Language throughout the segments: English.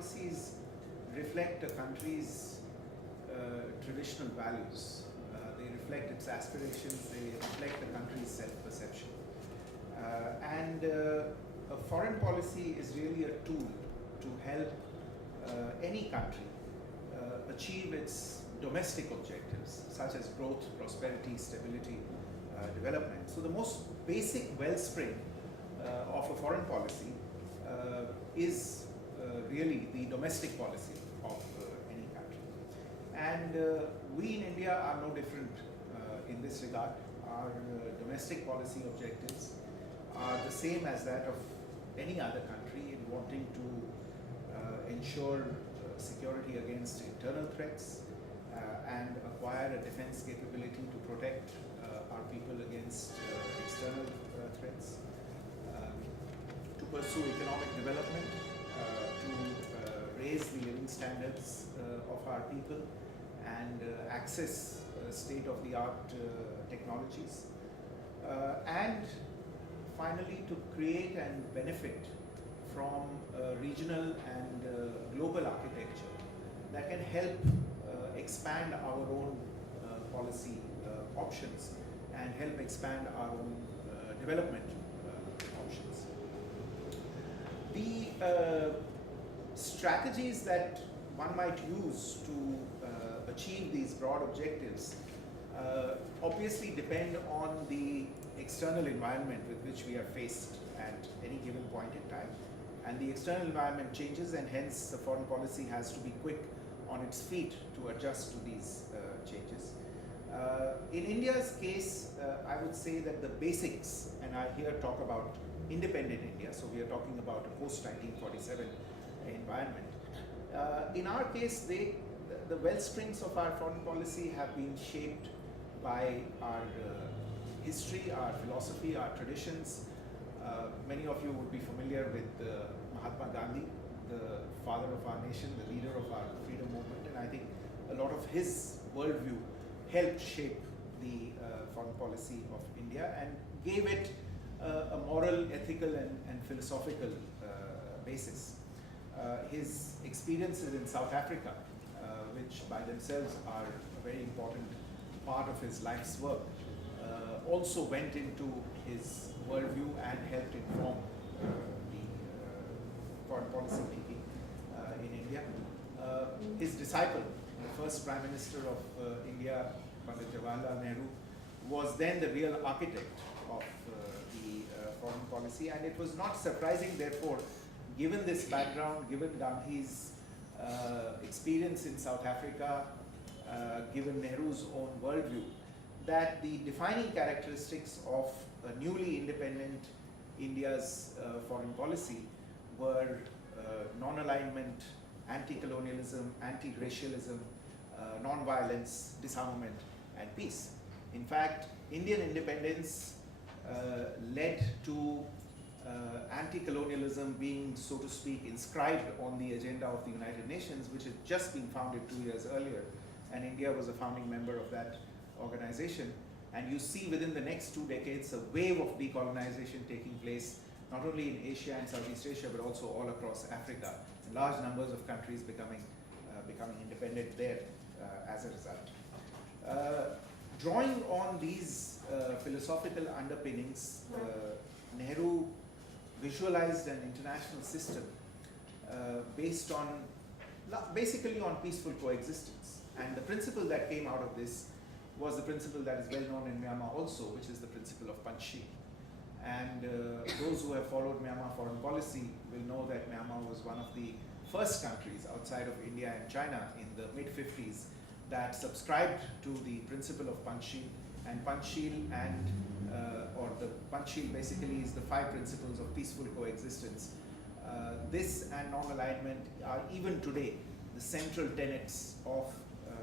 policies reflect a country's traditional values. They reflect its aspirations, they reflect the country's self-perception. A foreign policy is really a tool to help any country achieve its domestic objectives, such as growth, prosperity, stability, development. So the most basic wellspring of a foreign policy is really the domestic policy of any country. And we in India are no different in this regard. Our domestic policy objectives are the same as that of any other country in wanting to ensure security against internal threats and acquire a defense capability to protect our people against external threats, to pursue economic development, to raise the living standards of our people and access state-of-the-art technologies, and finally to create and benefit from regional and global architecture that can help expand our own policy options and help expand our own development options. The strategies that one might use to achieve these broad objectives obviously depend on the external environment with which we are faced at any given point in time. And the external environment changes, and hence the foreign policy has to be quick on its feet to adjust to these changes. In India's case, I would say that the basics, and I here talk about independent India, so we are talking about a post-1947 environment. In our case, the wellsprings of our foreign policy have been shaped by our history, our philosophy, our traditions. Many of you would be familiar with Mahatma Gandhi, the father of our nation, the leader of our freedom movement, and I think a lot of his worldview helped shape the foreign policy of India and gave it a moral, ethical and philosophical basis. His experiences in South Africa, which by themselves are a very important part of his life's work, also went into his worldview and helped inform the foreign policy making in India. His disciple, the first Prime Minister of India, Pandit Jawaharlal Nehru, was then the real architect of the foreign policy, and it was not surprising, therefore, given this background, given Gandhi's experience in South Africa, given Nehru's own worldview, that the defining characteristics of a newly independent India's foreign policy were non-alignment, anti-colonialism, anti-racialism, non-violence, disarmament, and peace. In fact, Indian independence led to anti-colonialism being, so to speak, inscribed on the agenda of the United Nations, which had just been founded 2 years earlier, and India was a founding member of that organization. And you see within the next 2 decades a wave of decolonization taking place, not only in Asia and Southeast Asia, but also all across Africa, and large numbers of countries becoming independent there as a result. Drawing on these philosophical underpinnings, Nehru visualized an international system based on, basically on peaceful coexistence. And the principle that came out of this was the principle that is well known in Myanmar also, which is the principle of Panchsheel. And those who have followed Myanmar foreign policy will know that Myanmar was one of the first countries outside of India and China in the mid-50s that subscribed to the principle of Panchsheel. And Panchsheel or the Panchsheel basically is the 5 principles of peaceful coexistence. This and non-alignment are even today the central tenets of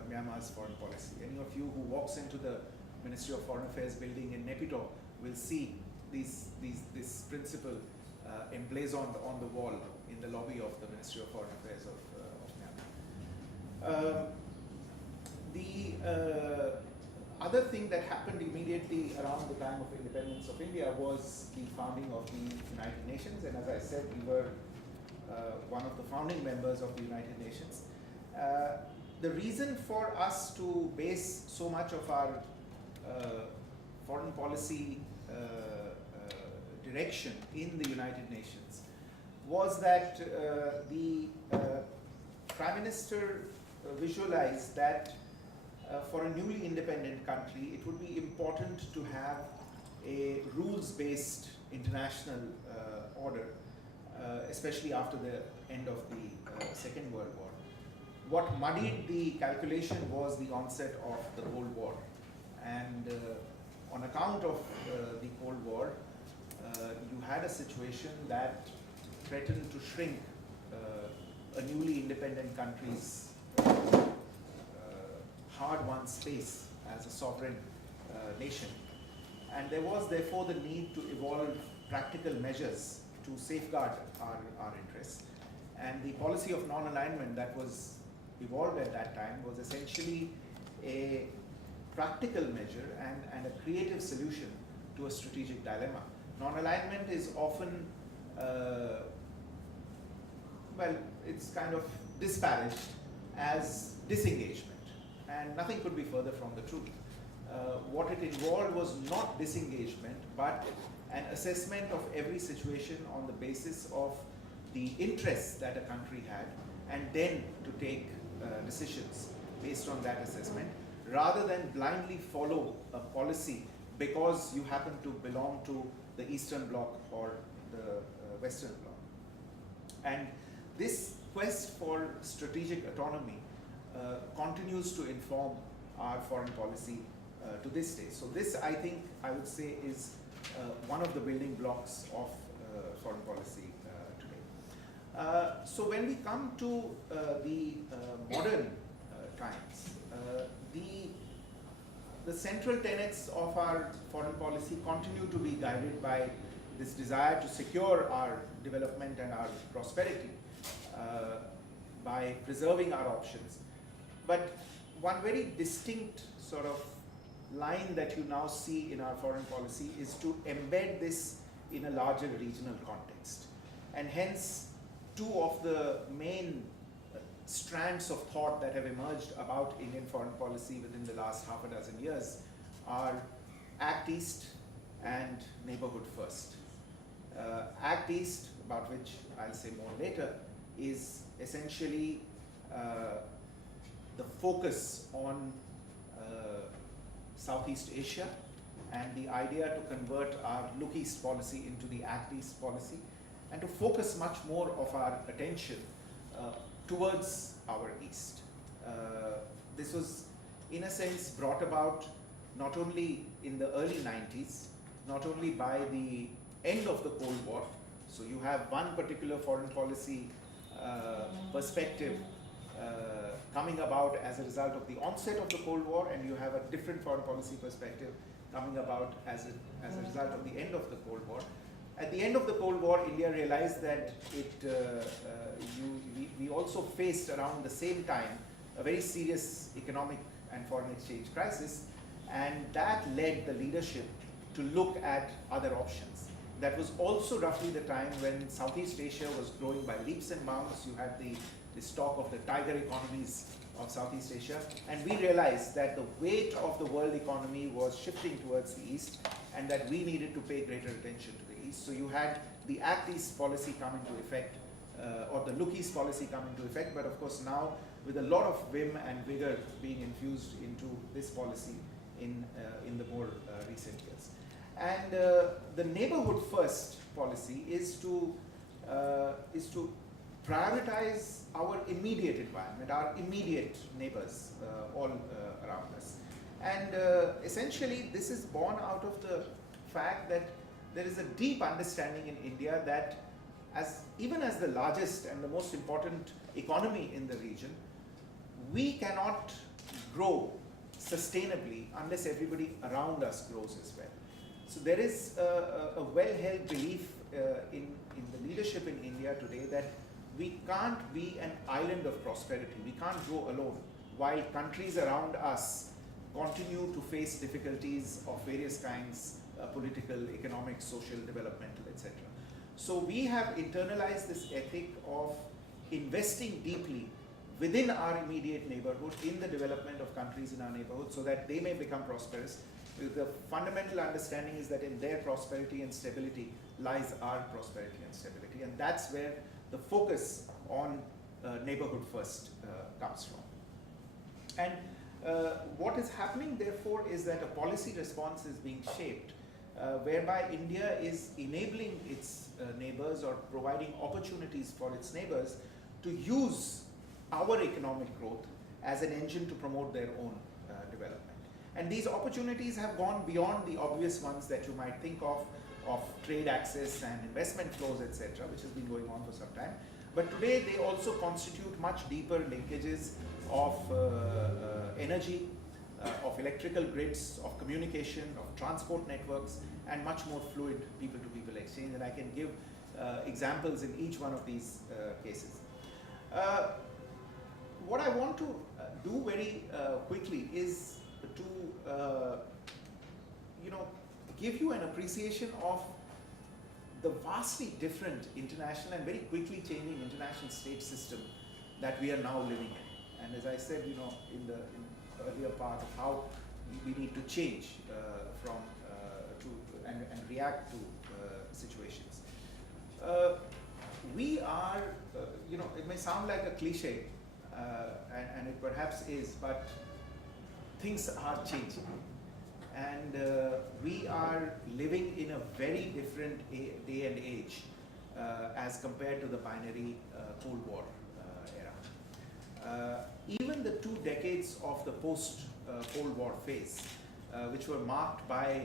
Myanmar's foreign policy. Any of you who walks into the Ministry of Foreign Affairs building in Naypyidaw will see this principle emblazoned on the wall in the lobby of the Ministry of Foreign Affairs of Myanmar. The other thing that happened immediately around the time of independence of India was the founding of the United Nations, and as I said, we were one of the founding members of the United Nations. The reason for us to base so much of our foreign policy direction in the United Nations was that the Prime Minister visualized that for a newly independent country, it would be important to have a rules-based international order, especially after the end of the Second World War. What muddied the calculation was the onset of the Cold War. And on account of the Cold War, you had a situation that threatened to shrink a newly independent country's hard-won space as a sovereign nation. And there was therefore the need to evolve practical measures to safeguard our interests. And the policy of non-alignment that was evolved at that time was essentially a practical measure and a creative solution to a strategic dilemma. Non-alignment is often, well, it's kind of disparaged as disengagement, and nothing could be further from the truth. What it involved was not disengagement, but an assessment of every situation on the basis of the interests that a country had, and then to take decisions based on that assessment, rather than blindly follow a policy because you happen to belong to the Eastern Bloc or the Western Bloc. And this quest for strategic autonomy continues to inform our foreign policy to this day. So this, I think, I would say is one of the building blocks of foreign policy today. So when we come to the modern times, the central tenets of our foreign policy continue to be guided by this desire to secure our development and our prosperity by preserving our options. But one very distinct sort of line that you now see in our foreign policy is to embed this in a larger regional context. And hence, two of the main strands of thought that have emerged about Indian foreign policy within the last half a dozen years are Act East and Neighborhood First. Act East, about which I'll say more later, is essentially the focus on Southeast Asia and the idea to convert our Look East policy into the Act East policy, and to focus much more of our attention towards our East. This was, in a sense, brought about not only in the early 90s, not only by the end of the Cold War. So you have one particular foreign policy perspective coming about as a result of the onset of the Cold War, and you have a different foreign policy perspective coming about as a result of the end of the Cold War. At the end of the Cold War, India realized that we also faced around the same time a very serious economic and foreign exchange crisis, and that led the leadership to look at other options. That was also roughly the time when Southeast Asia was growing by leaps and bounds. You had the talk of the tiger economies of Southeast Asia, and we realized that the weight of the world economy was shifting towards the East, and that we needed to pay greater attention to the East. So you had the Act East policy come into effect, or the Look East policy come into effect, but of course now with a lot of vim and vigor being infused into this policy in the more recent years. And the Neighborhood First policy is to prioritize our immediate environment, our immediate neighbors all around us. And essentially this is born out of the fact that there is a deep understanding in India that even as the largest and the most important economy in the region, we cannot grow sustainably unless everybody around us grows as well. So there is a well-held belief in the leadership in India today that we can't be an island of prosperity. We can't grow alone while countries around us continue to face difficulties of various kinds, political, economic, social, developmental, etc. So we have internalized this ethic of investing deeply within our immediate neighborhood in the development of countries in our neighborhood so that they may become prosperous. The fundamental understanding is that in their prosperity and stability lies our prosperity and stability, and that's where the focus on neighborhood first comes from. And what is happening therefore is that a policy response is being shaped whereby India is enabling its neighbors or providing opportunities for its neighbors to use our economic growth as an engine to promote their own development. And these opportunities have gone beyond the obvious ones that you might think of trade access and investment flows, etc., which has been going on for some time. But today they also constitute much deeper linkages of energy, of electrical grids, of communication, of transport networks, and much more fluid people-to-people exchange. And I can give examples in each one of these cases. What I want to do very quickly is to give you an appreciation of the vastly different international and very quickly changing international state system that we are now living in. And as I said, in the earlier part of how we need to change and react to situations. We are, it may sound like a cliche, and it perhaps is, but things are changing. And we are living in a very different day and age as compared to the binary Cold War era. Even the 2 decades of the post-Cold War phase, which were marked by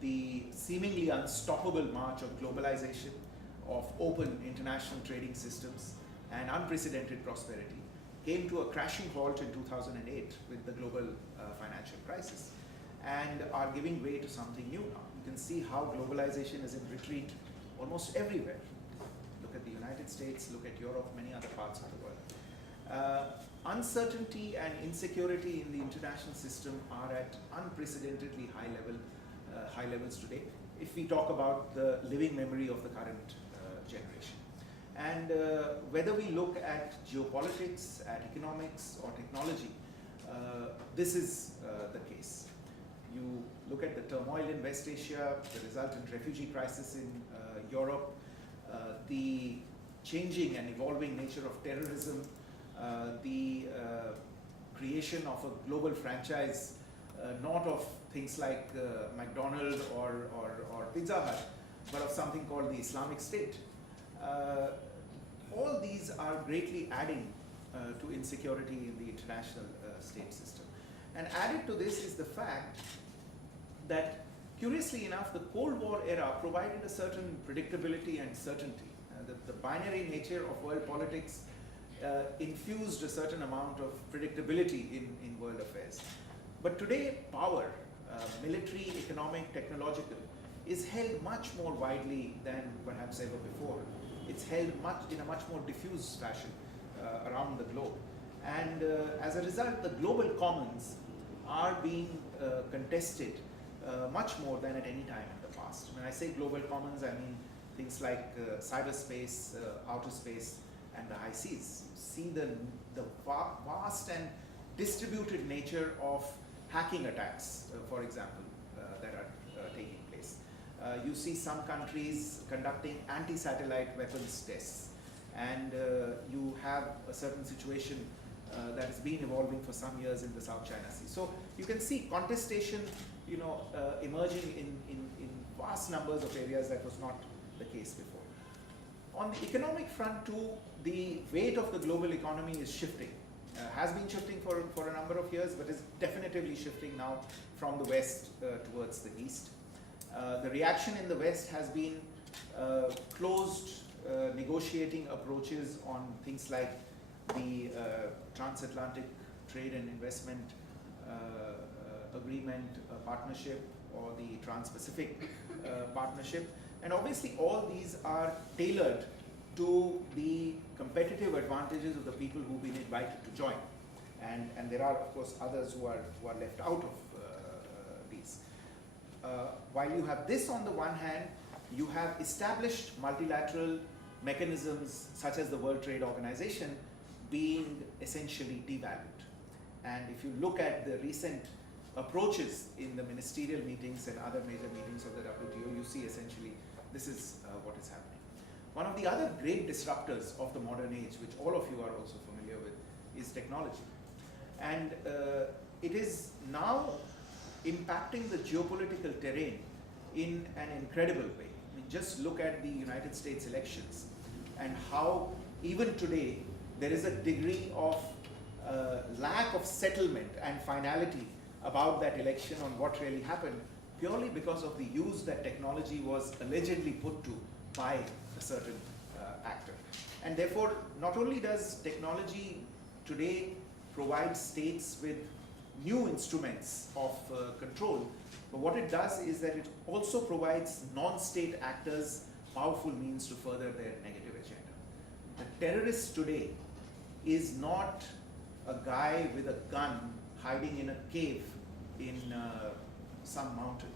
the seemingly unstoppable march of globalization, of open international trading systems, and unprecedented prosperity, came to a crashing halt in 2008 with the global financial crisis, and are giving way to something new now. You can see how globalization is in retreat almost everywhere. Look at the United States, look at Europe, many other parts of the world. Uncertainty and insecurity in the international system are at unprecedentedly high levels today, if we talk about the living memory of the current generation. And whether we look at geopolitics, at economics, or technology, this is the case. You look at the turmoil in West Asia, the resultant refugee crisis in Europe, the changing and evolving nature of terrorism, the creation of a global franchise, not of things like McDonald's or Pizza Hut, but of something called the Islamic State. All these are greatly adding to insecurity in the international state system. And added to this is the fact that, curiously enough, the Cold War era provided a certain predictability and certainty. The binary nature of world politics infused a certain amount of predictability in world affairs. But today, power, military, economic, technological, is held much more widely than perhaps ever before. It's held in a much more diffuse fashion around the globe. And as a result, the global commons are being contested much more than at any time in the past. When I say global commons, I mean things like cyberspace, outer space, and the high seas. You see the vast and distributed nature of hacking attacks, for example, that are taking place. You see some countries conducting anti-satellite weapons tests, and you have a certain situation that has been evolving for some years in the South China Sea. So you can see contestation, emerging in vast numbers of areas that was not the case before. On the economic front too, the weight of the global economy is shifting. Has been shifting for a number of years, but is definitively shifting now from the West towards the East. The reaction in the West has been closed negotiating approaches on things like the transatlantic trade and investment agreement partnership, or the Trans-Pacific partnership. And obviously all these are tailored to the competitive advantages of the people who've been invited to join. And there are, of course, others who are left out of these. While you have this on the one hand, you have established multilateral mechanisms such as the World Trade Organization being essentially devalued. And if you look at the recent approaches in the ministerial meetings and other major meetings of the WTO, you see essentially this is what is happening. One of the other great disruptors of the modern age, which all of you are also familiar with, is technology. And it is now impacting the geopolitical terrain in an incredible way. I mean, just look at the United States elections and how even today there is a degree of lack of settlement and finality about that election on what really happened, purely because of the use that technology was allegedly put to by a certain actor. And therefore, not only does technology today provide states with new instruments of control, but what it does is that it also provides non-state actors powerful means to further their negative agenda. The terrorist today is not a guy with a gun hiding in a cave in some mountain.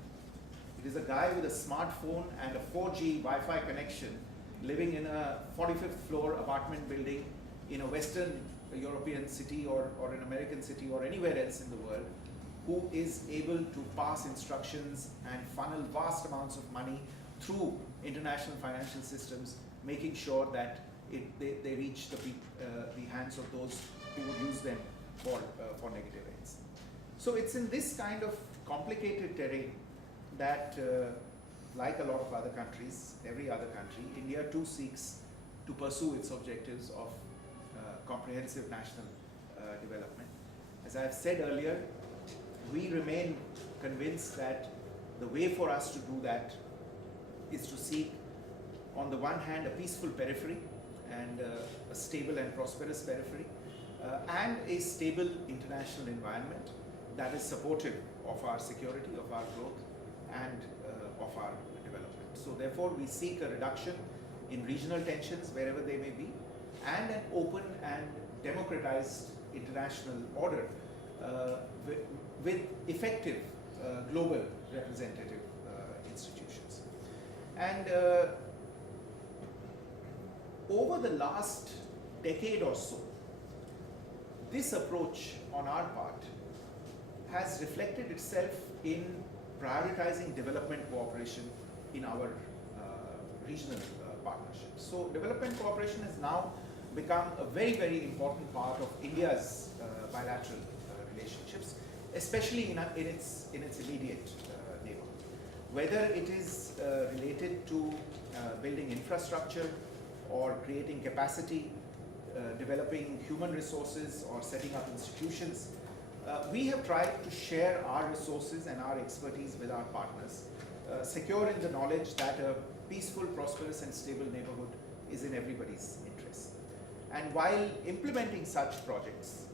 It is a guy with a smartphone and a 4G Wi-Fi connection living in a 45th floor apartment building in a Western European city or an American city or anywhere else in the world, who is able to pass instructions and funnel vast amounts of money through international financial systems, making sure that they reach the hands of those who would use them for negative ends. So it's in this kind of complicated terrain that, like a lot of other countries, every other country, India too seeks to pursue its objectives of comprehensive national development. As I have said earlier, we remain convinced that the way for us to do that is to seek, on the one hand, a peaceful periphery and a stable and prosperous periphery, and a stable international environment that is supportive of our security, of our growth, and of our development. So therefore, we seek a reduction in regional tensions wherever they may be, and an open and democratized international order with effective global representative institutions. And over the last decade or so, this approach on our part has reflected itself in prioritizing development cooperation in our regional partnerships. So development cooperation has now become a very, very important part of India's bilateral relationships, especially in its immediate neighborhood. Whether it is related to building infrastructure or creating capacity, developing human resources, or setting up institutions, we have tried to share our resources and our expertise with our partners, secure in the knowledge that a peaceful, prosperous, and stable neighborhood is in everybody's interest. And while implementing such projects,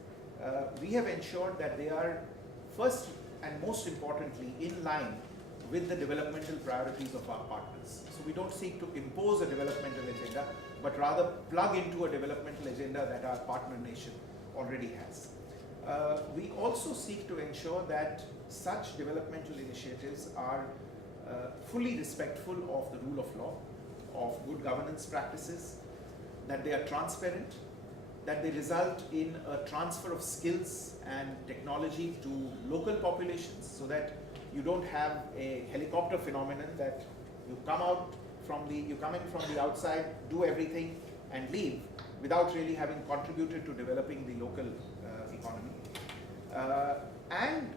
we have ensured that they are first and most importantly in line with the developmental priorities of our partners. So we don't seek to impose a developmental agenda, but rather plug into a developmental agenda that our partner nation already has. We also seek to ensure that such developmental initiatives are fully respectful of the rule of law, of good governance practices, that they are transparent, that they result in a transfer of skills and technology to local populations, so that you don't have a helicopter phenomenon that you come in from the outside, do everything and leave without really having contributed to developing the local economy. And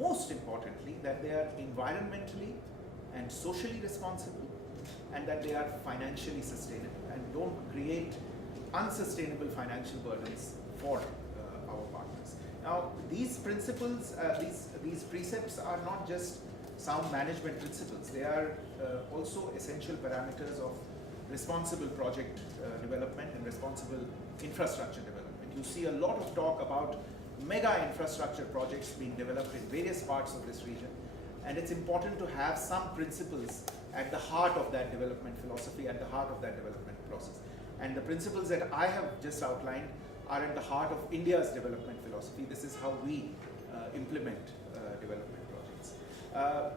most importantly, that they are environmentally and socially responsible, and that they are financially sustainable and don't create unsustainable financial burdens for our partners. Now, these principles, these precepts are not just sound management principles. They are also essential parameters of responsible project development and responsible infrastructure development. You see a lot of talk about mega infrastructure projects being developed in various parts of this region, and it's important to have some principles at the heart of that development philosophy, at the heart of that development process. And the principles that I have just outlined are at the heart of India's development philosophy. This is how we implement development projects.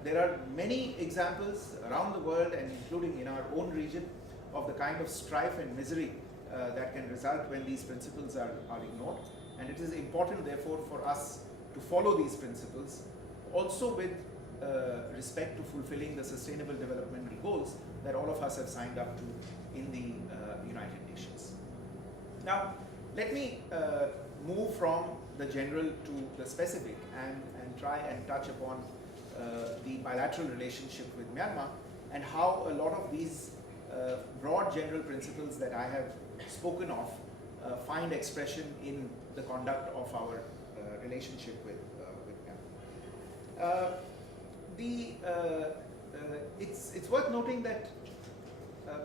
There are many examples around the world and including in our own region of the kind of strife and misery that can result when these principles are ignored. And it is important, therefore, for us to follow these principles also with respect to fulfilling the sustainable developmental goals that all of us have signed up to in the United Nations. Now, let me move from the general to the specific and try and touch upon the bilateral relationship with Myanmar and how a lot of these broad general principles that I have spoken of find expression in the conduct of our relationship with Myanmar. It's worth noting that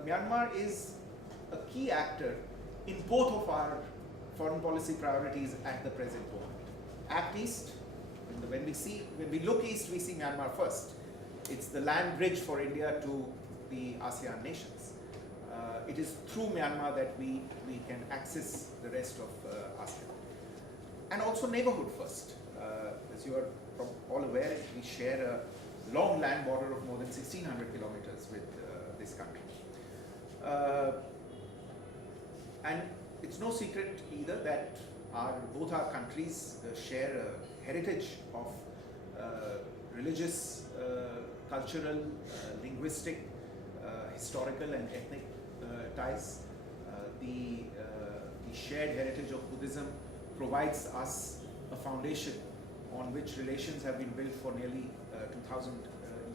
Myanmar is a key actor in both of our foreign policy priorities at the present moment. Act East, when we look east, we see Myanmar first. It's the land bridge for India to the ASEAN nations. It is through Myanmar that we can access the rest of ASEAN. And also neighborhood first. As you are all aware, we share a long land border of more than 1,600 kilometers with this country. And it's no secret either that both our countries share a heritage of religious, cultural, linguistic, historical and ethnic ties. The shared heritage of Buddhism provides us a foundation on which relations have been built for nearly 2,000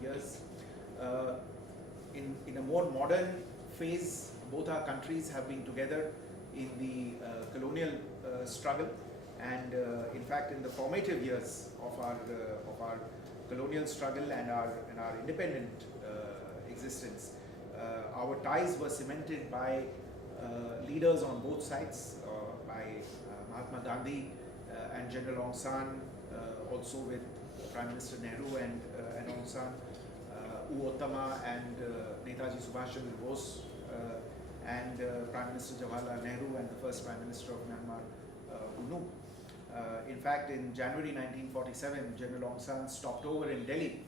years. In a more modern phase, both our countries have been together in the colonial struggle, and in fact, in the formative years of our colonial struggle and our independent existence, our ties were cemented by leaders on both sides, by Mahatma Gandhi and General Aung San, also with Prime Minister Nehru and Aung San, U Ottama and Netaji Subhash Chandra Bose, and Prime Minister Jawaharlal Nehru and the first Prime Minister of Myanmar, U Nu. In fact, in January 1947, General Aung San stopped over in Delhi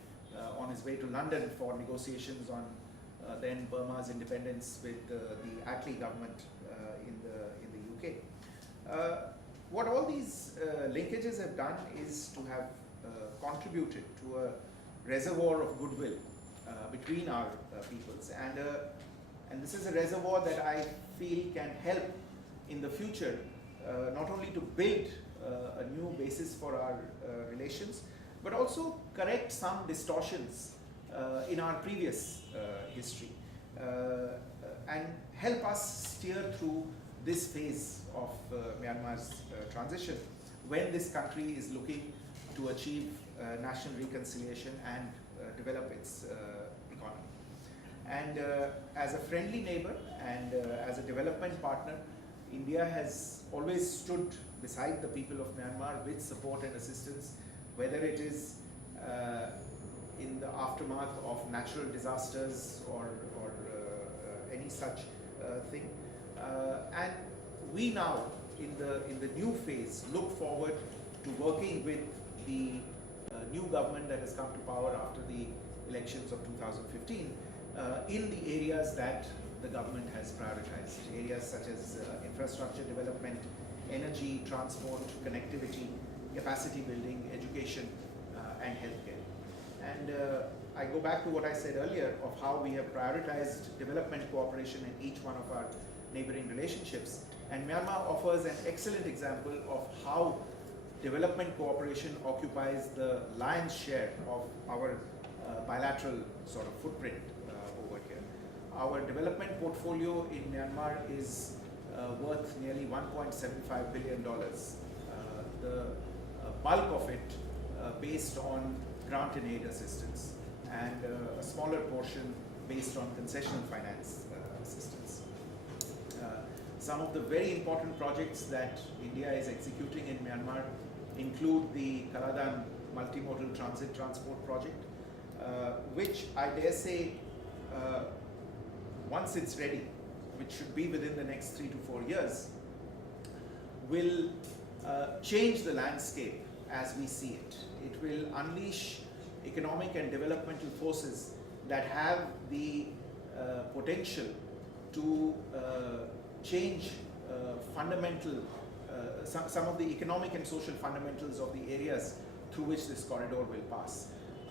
on his way to London for negotiations on then Burma's independence with the Attlee government in the UK. What all these linkages have done is to have contributed to a reservoir of goodwill between our peoples, and this is a reservoir that I feel can help in the future not only to build a new basis for our relations, but also correct some distortions in our previous history and help us steer through this phase of Myanmar's transition when this country is looking to achieve national reconciliation and develop its economy. And as a friendly neighbor and as a development partner, India has always stood beside the people of Myanmar with support and assistance, whether it is in the aftermath of natural disasters or any such thing. And we now, in the new phase, look forward to working with the new government that has come to power after the elections of 2015 in the areas that the government has prioritized, areas such as infrastructure development, energy, transport, connectivity, capacity building, education, and healthcare. And I go back to what I said earlier of how we have prioritized development cooperation in each one of our neighboring relationships. And Myanmar offers an excellent example of how development cooperation occupies the lion's share of our bilateral sort of footprint over here. Our development portfolio in Myanmar is worth nearly $1.75 billion. The bulk of it based on grant and aid assistance, and a smaller portion based on concessional finance assistance. Some of the very important projects that India is executing in Myanmar include the Kaladan multimodal transit transport project, which I dare say, once it's ready, which should be within the next 3 to 4 years, will change the landscape as we see it. It will unleash economic and developmental forces that have the potential to change fundamental, some of the economic and social fundamentals of the areas through which this corridor will pass.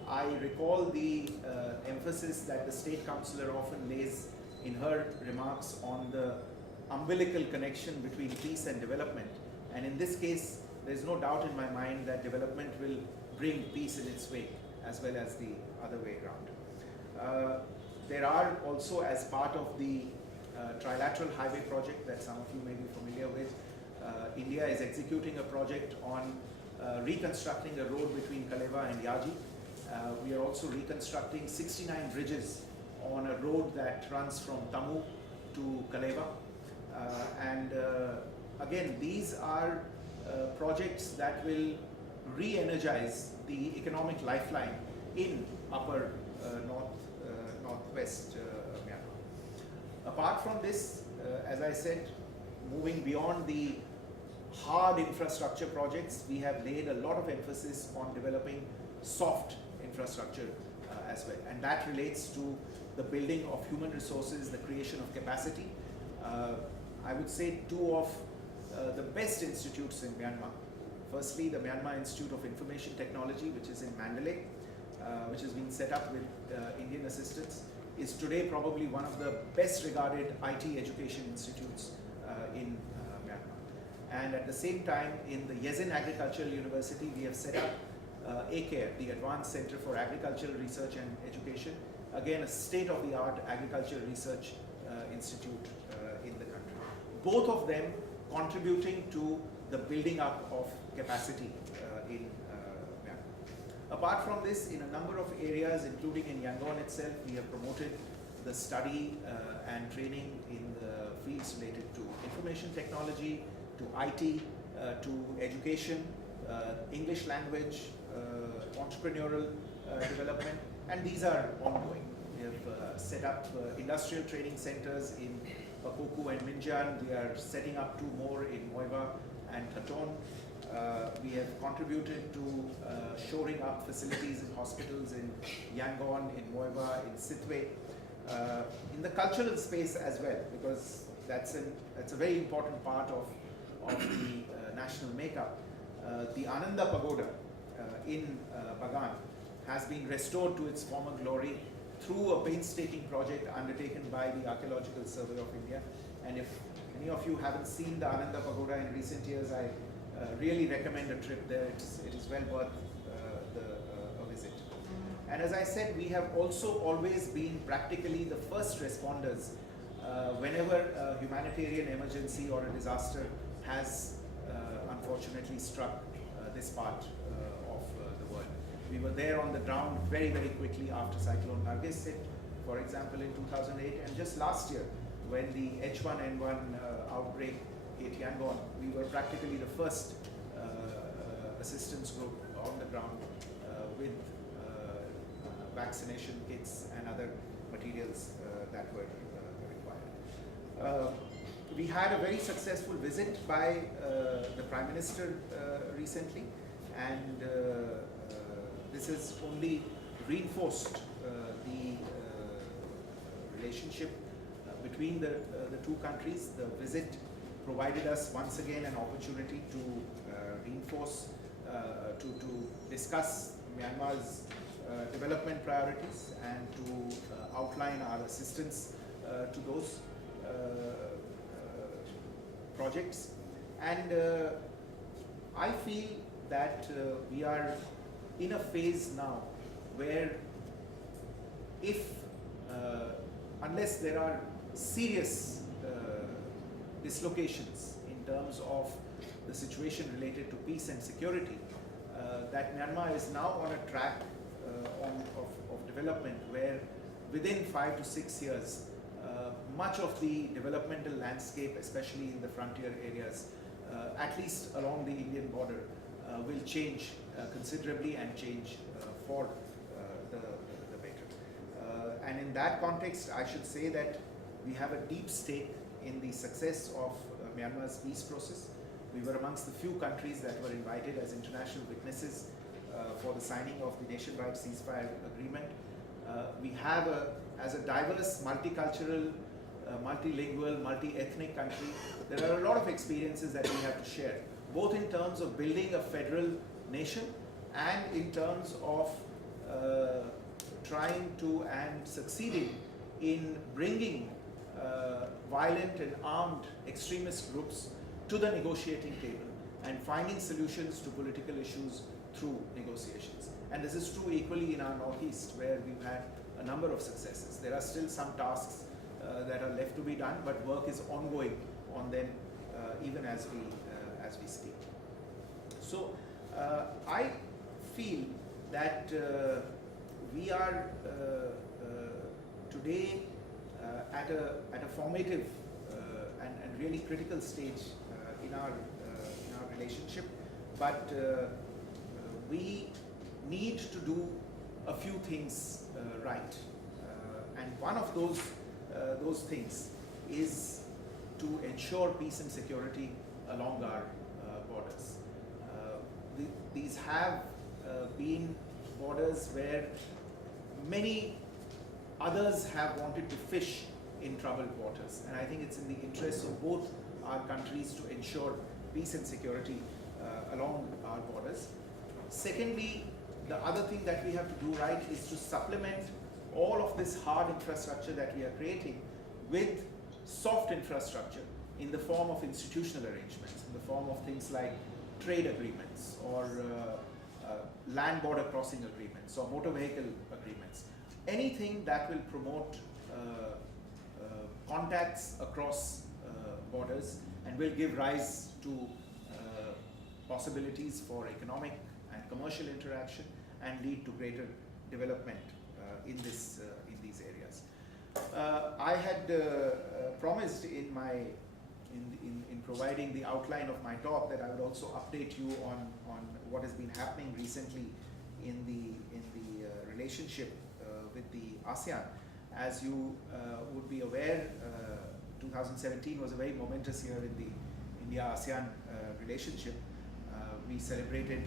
I recall the emphasis that the State Councillor often lays in her remarks on the umbilical connection between peace and development. And in this case, there's no doubt in my mind that development will bring peace in its wake, as well as the other way around. There are also, as part of the trilateral highway project that some of you may be familiar with, India is executing a project on reconstructing a road between Kaleva and Yaji. We are also reconstructing 69 bridges on a road that runs from Tamu to Kaleva. Again, these are projects that will re-energize the economic lifeline in upper northwest Myanmar. Apart from this, as I said, moving beyond the hard infrastructure projects, we have laid a lot of emphasis on developing soft infrastructure as well, and that relates to the building of human resources, the creation of capacity. I would say two of the best institutes in Myanmar. Firstly, the Myanmar Institute of Information Technology, which is in Mandalay, which has been set up with Indian assistance, is today probably one of the best regarded IT education institutes in Myanmar. And at the same time, in the Yezin Agricultural University, we have set up ACARE, the Advanced Center for Agricultural Research and Education, again a state-of-the-art agricultural research institute in the country. Both of them contributing to the building up of capacity in Myanmar. Apart from this, in a number of areas, including in Yangon itself, we have promoted the study and training in the fields related to information technology, to IT, to education, English language, entrepreneurial development, and these are ongoing. We have set up industrial training centers in Pakoku and Minjan. We are setting up 2 more in Moiva and Taton. We have contributed to shoring up facilities in hospitals in Yangon, in Moiva, in Sitwe. In the cultural space as well, because that's a very important part of the national makeup. The Ananda Pagoda in Bagan has been restored to its former glory through a painstaking project undertaken by the Archaeological Survey of India. And if any of you haven't seen the Ananda Pagoda in recent years, I really recommend a trip there. It is well worth a visit. And as I said, we have also always been practically the first responders whenever a humanitarian emergency or a disaster has unfortunately struck this part of the world. We were there on the ground very, very quickly after Cyclone Nargis hit, for example, in 2008, and just last year when the H1N1 outbreak hit Yangon, we were practically the first assistance group on the ground with vaccination kits and other materials that were required. We had a very successful visit by the Prime Minister recently, and this has only reinforced the relationship between the 2 countries. The visit provided us once again an opportunity to reinforce, to discuss Myanmar's development priorities and to outline our assistance to those projects. And I feel that we are in a phase now where unless there are serious dislocations in terms of the situation related to peace and security, that Myanmar is now on a track of development where within 5 to 6 years, much of the developmental landscape, especially in the frontier areas, at least along the Indian border, will change considerably and change for the better. And in that context, I should say that we have a deep stake in the success of Myanmar's peace process. We were amongst the few countries that were invited as international witnesses for the signing of the nationwide ceasefire agreement. We have, as a diverse, multicultural, multilingual, multi-ethnic country, there are a lot of experiences that we have to share, both in terms of building a federal nation and in terms of trying to and succeeding in bringing violent and armed extremist groups to the negotiating table and finding solutions to political issues through negotiations. And this is true equally in our Northeast, where we've had a number of successes. There are still some tasks that are left to be done, but work is ongoing on them even as we speak. So I feel that we are today at a formative and really critical stage in our relationship, but we need to do a few things right, and one of those things is to ensure peace and security along our borders. These have been borders where many others have wanted to fish in troubled waters, and I think it's in the interest of both our countries to ensure peace and security along our borders. Secondly, the other thing that we have to do right is to supplement all of this hard infrastructure that we are creating with soft infrastructure in the form of institutional arrangements, in the form of things like trade agreements or land border crossing agreements or motor vehicle agreements. Anything that will promote contacts across borders and will give rise to possibilities for economic and commercial interaction and lead to greater development in these areas. I had promised in providing the outline of my talk that I would also update you on what has been happening recently in the relationship with the ASEAN. As you would be aware, 2017 was a very momentous year in the India-ASEAN relationship. We celebrated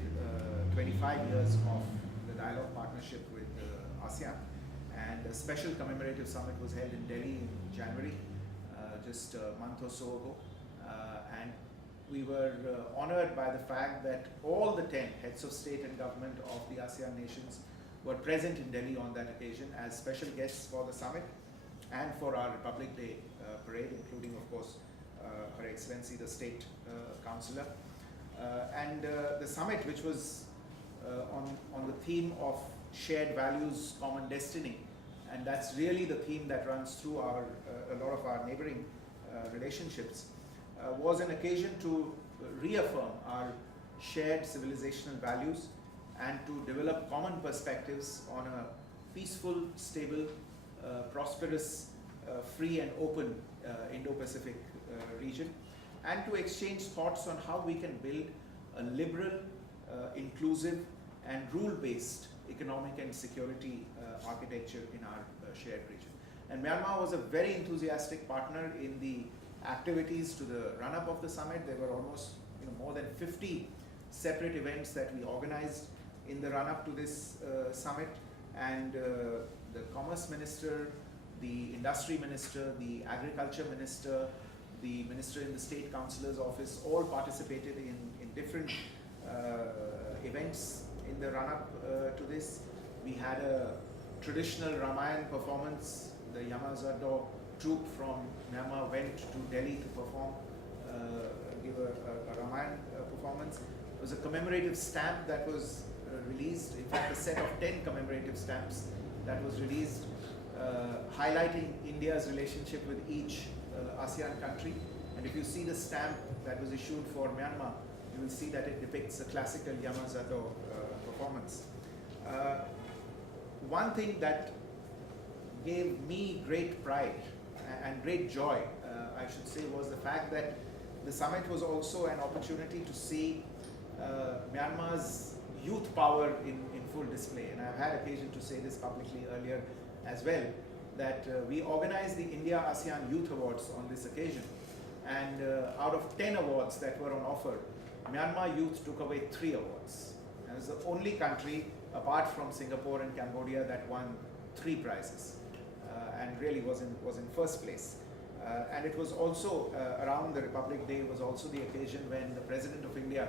25 years of the dialogue partnership with ASEAN, and a special commemorative summit was held in Delhi in January, just a month or so ago. And we were honored by the fact that all the 10 heads of state and government of the ASEAN nations were present in Delhi on that occasion as special guests for the summit and for our Republic Day parade, including, of course, Her Excellency the State Councillor. And the summit, which was on the theme of shared values, common destiny, and that's really the theme that runs through a lot of our neighboring relationships, was an occasion to reaffirm our shared civilizational values and to develop common perspectives on a peaceful, stable, prosperous, free and open Indo-Pacific region, and to exchange thoughts on how we can build a liberal, inclusive and rule-based economic and security architecture in our shared region. And Myanmar was a very enthusiastic partner in the activities to the run-up of the summit. There were almost more than 50 separate events that we organized in the run-up to this summit, and the Commerce Minister, the Industry Minister, the Agriculture Minister, the Minister in the State Councillor's Office all participated in different events in the run-up to this. We had a traditional Ramayan performance. The Yamazado troupe from Myanmar went to Delhi to perform, give a Ramayan performance. There was a commemorative stamp that was released, in fact a set of 10 commemorative stamps that was released, highlighting India's relationship with each ASEAN country. And if you see the stamp that was issued for Myanmar, you will see that it depicts a classical Yamazado performance. One thing that gave me great pride and great joy, I should say, was the fact that the summit was also an opportunity to see Myanmar's youth power in full display. And I've had occasion to say this publicly earlier as well, that we organized the India-ASEAN Youth Awards on this occasion. And out of 10 awards that were on offer, Myanmar youth took away 3 awards. And it was the only country, apart from Singapore and Cambodia, that won 3 prizes, and really was in first place. And it was also around the Republic Day was also the occasion when the President of India,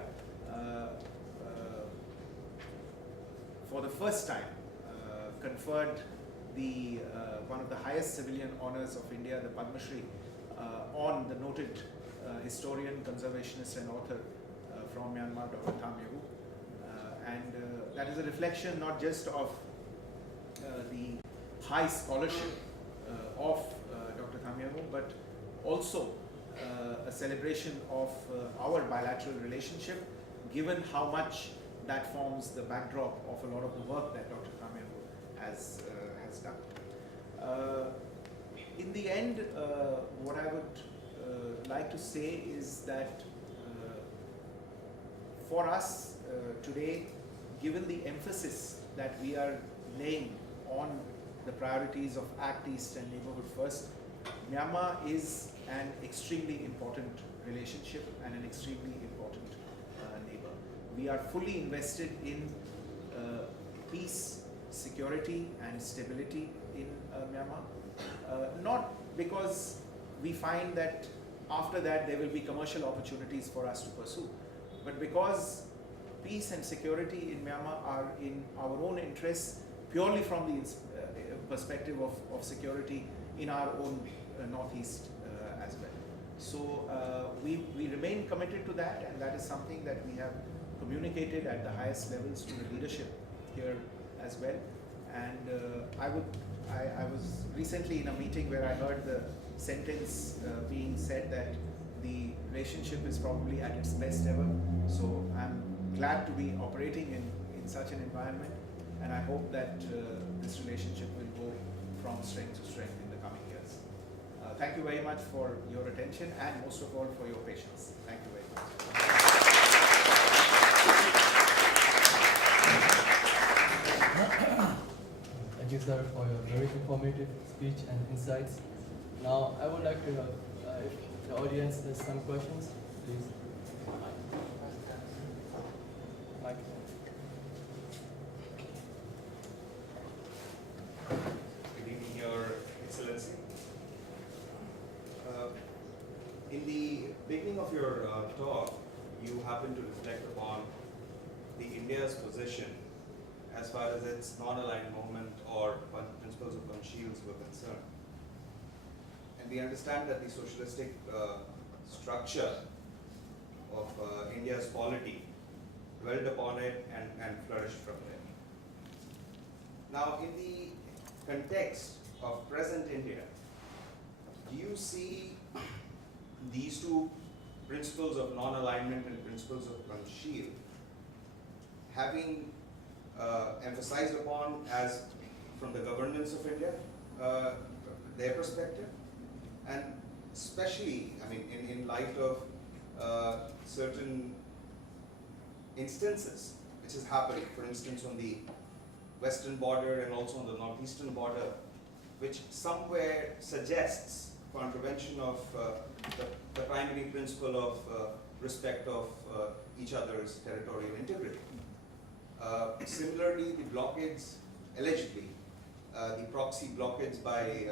for the first time, conferred the one of the highest civilian honors of India, the Padma Shri, on the noted historian, conservationist, and author from Myanmar, Dr. Tham Yehu. And that is a reflection not just of the high scholarship of Dr. Tham Yehu, but also a celebration of our bilateral relationship, given how much that forms the backdrop of a lot of the work that Dr. Tham Yehu has done. In the end, what I would like to say is that for us today, given the emphasis that we are laying on the priorities of Act East and Neighborhood First, Myanmar is an extremely important relationship and an extremely important neighbor. We are fully invested in peace, security, and stability in Myanmar. Not because we find that after that there will be commercial opportunities for us to pursue, but because peace and security in Myanmar are in our own interests, purely from the perspective of security in our own northeast as well. So we remain committed to that, and that is something that we have communicated at the highest levels to the leadership here as well. And I was recently in a meeting where I heard the sentence being said that the relationship is probably at its best ever. So I'm glad to be operating in such an environment, and I hope that this relationship will go from strength to strength in the coming years. Thank you very much for your attention, and most of all for your patience. Thank you very much. Thank you, sir, for your very informative speech and insights. Now, I would like to know if the audience has some questions, please. Mike. Good evening, Your Excellency. In the beginning of your talk, you happened to reflect upon the India's position as far as its non-aligned movement or principles of Panchshils were concerned. And we understand that the socialistic structure of India's polity dwelled upon it and flourished from there. Now, in the context of present India, do you see these two principles of non-alignment and principles of Panchshil having emphasized upon as from the governance of India, their perspective, and especially, I mean, in light of certain instances which has happened, for instance, on the western border and also on the northeastern border, which somewhere suggests contravention of the primary principle of respect of each other's territorial integrity. Similarly, the blockades, allegedly, the proxy blockades by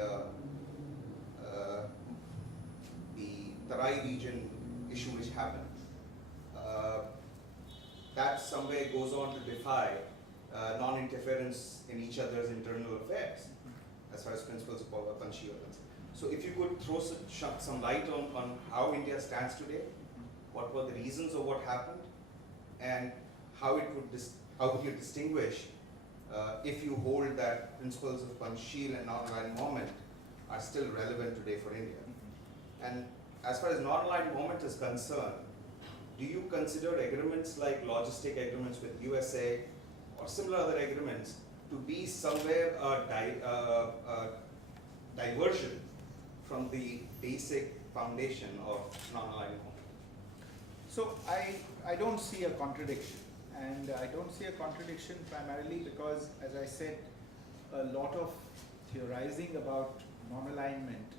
the Tarai region issue which happened, that somewhere goes on to defy non-interference in each other's internal affairs as far as principles of Panchshil. So if you could throw some light on how India stands today, what were the reasons of what happened, and how it would how would you distinguish if you hold that principles of Panchshil and non-aligned moment are still relevant today for India? And as far as non-aligned moment is concerned, do you consider agreements like logistic agreements with USA or similar other agreements to be somewhere a diversion from the basic foundation of non-aligned moment? So I don't see a contradiction, and I don't see a contradiction primarily because, as I said, a lot of theorizing about non-alignment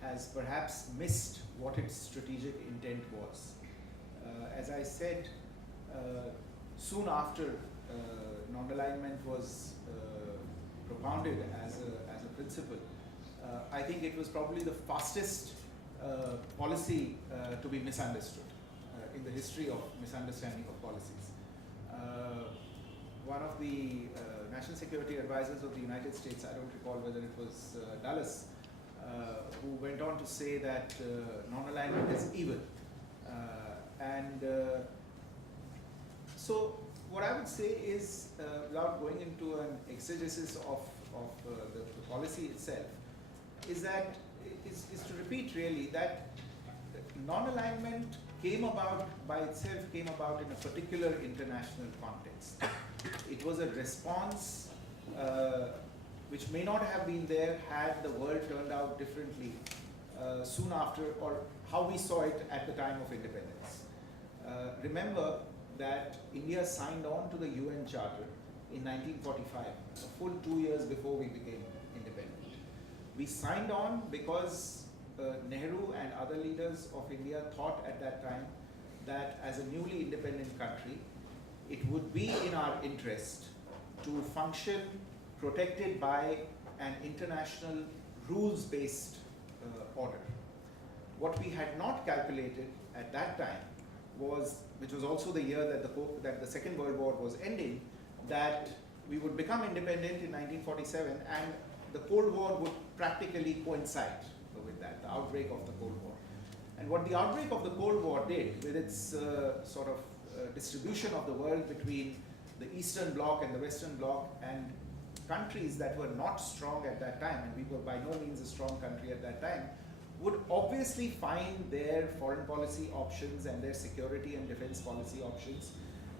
has perhaps missed what its strategic intent was. As I said, soon after non-alignment was propounded as a principle, I think it was probably the fastest policy to be misunderstood in the history of misunderstanding of policies. One of the national security advisors of the United States, I don't recall whether it was Dulles, who went on to say that non-alignment is evil. So what I would say is, without going into an exegesis of the policy itself, is to repeat really that non-alignment came about by itself, came about in a particular international context. It was a response which may not have been there had the world turned out differently soon after, or how we saw it at the time of independence. Remember that India signed on to the UN Charter in 1945, a full 2 years before we became independent. We signed on because Nehru and other leaders of India thought at that time that as a newly independent country, it would be in our interest to function protected by an international rules-based order. What we had not calculated at that time was, which was also the year that the Second World War was ending, that we would become independent in 1947 and the Cold War would practically coincide with that, the outbreak of the Cold War. And what the outbreak of the Cold War did, with its distribution of the world between the Eastern Bloc and the Western Bloc, and countries that were not strong at that time, and we were by no means a strong country at that time, would obviously find their foreign policy options and their security and defense policy options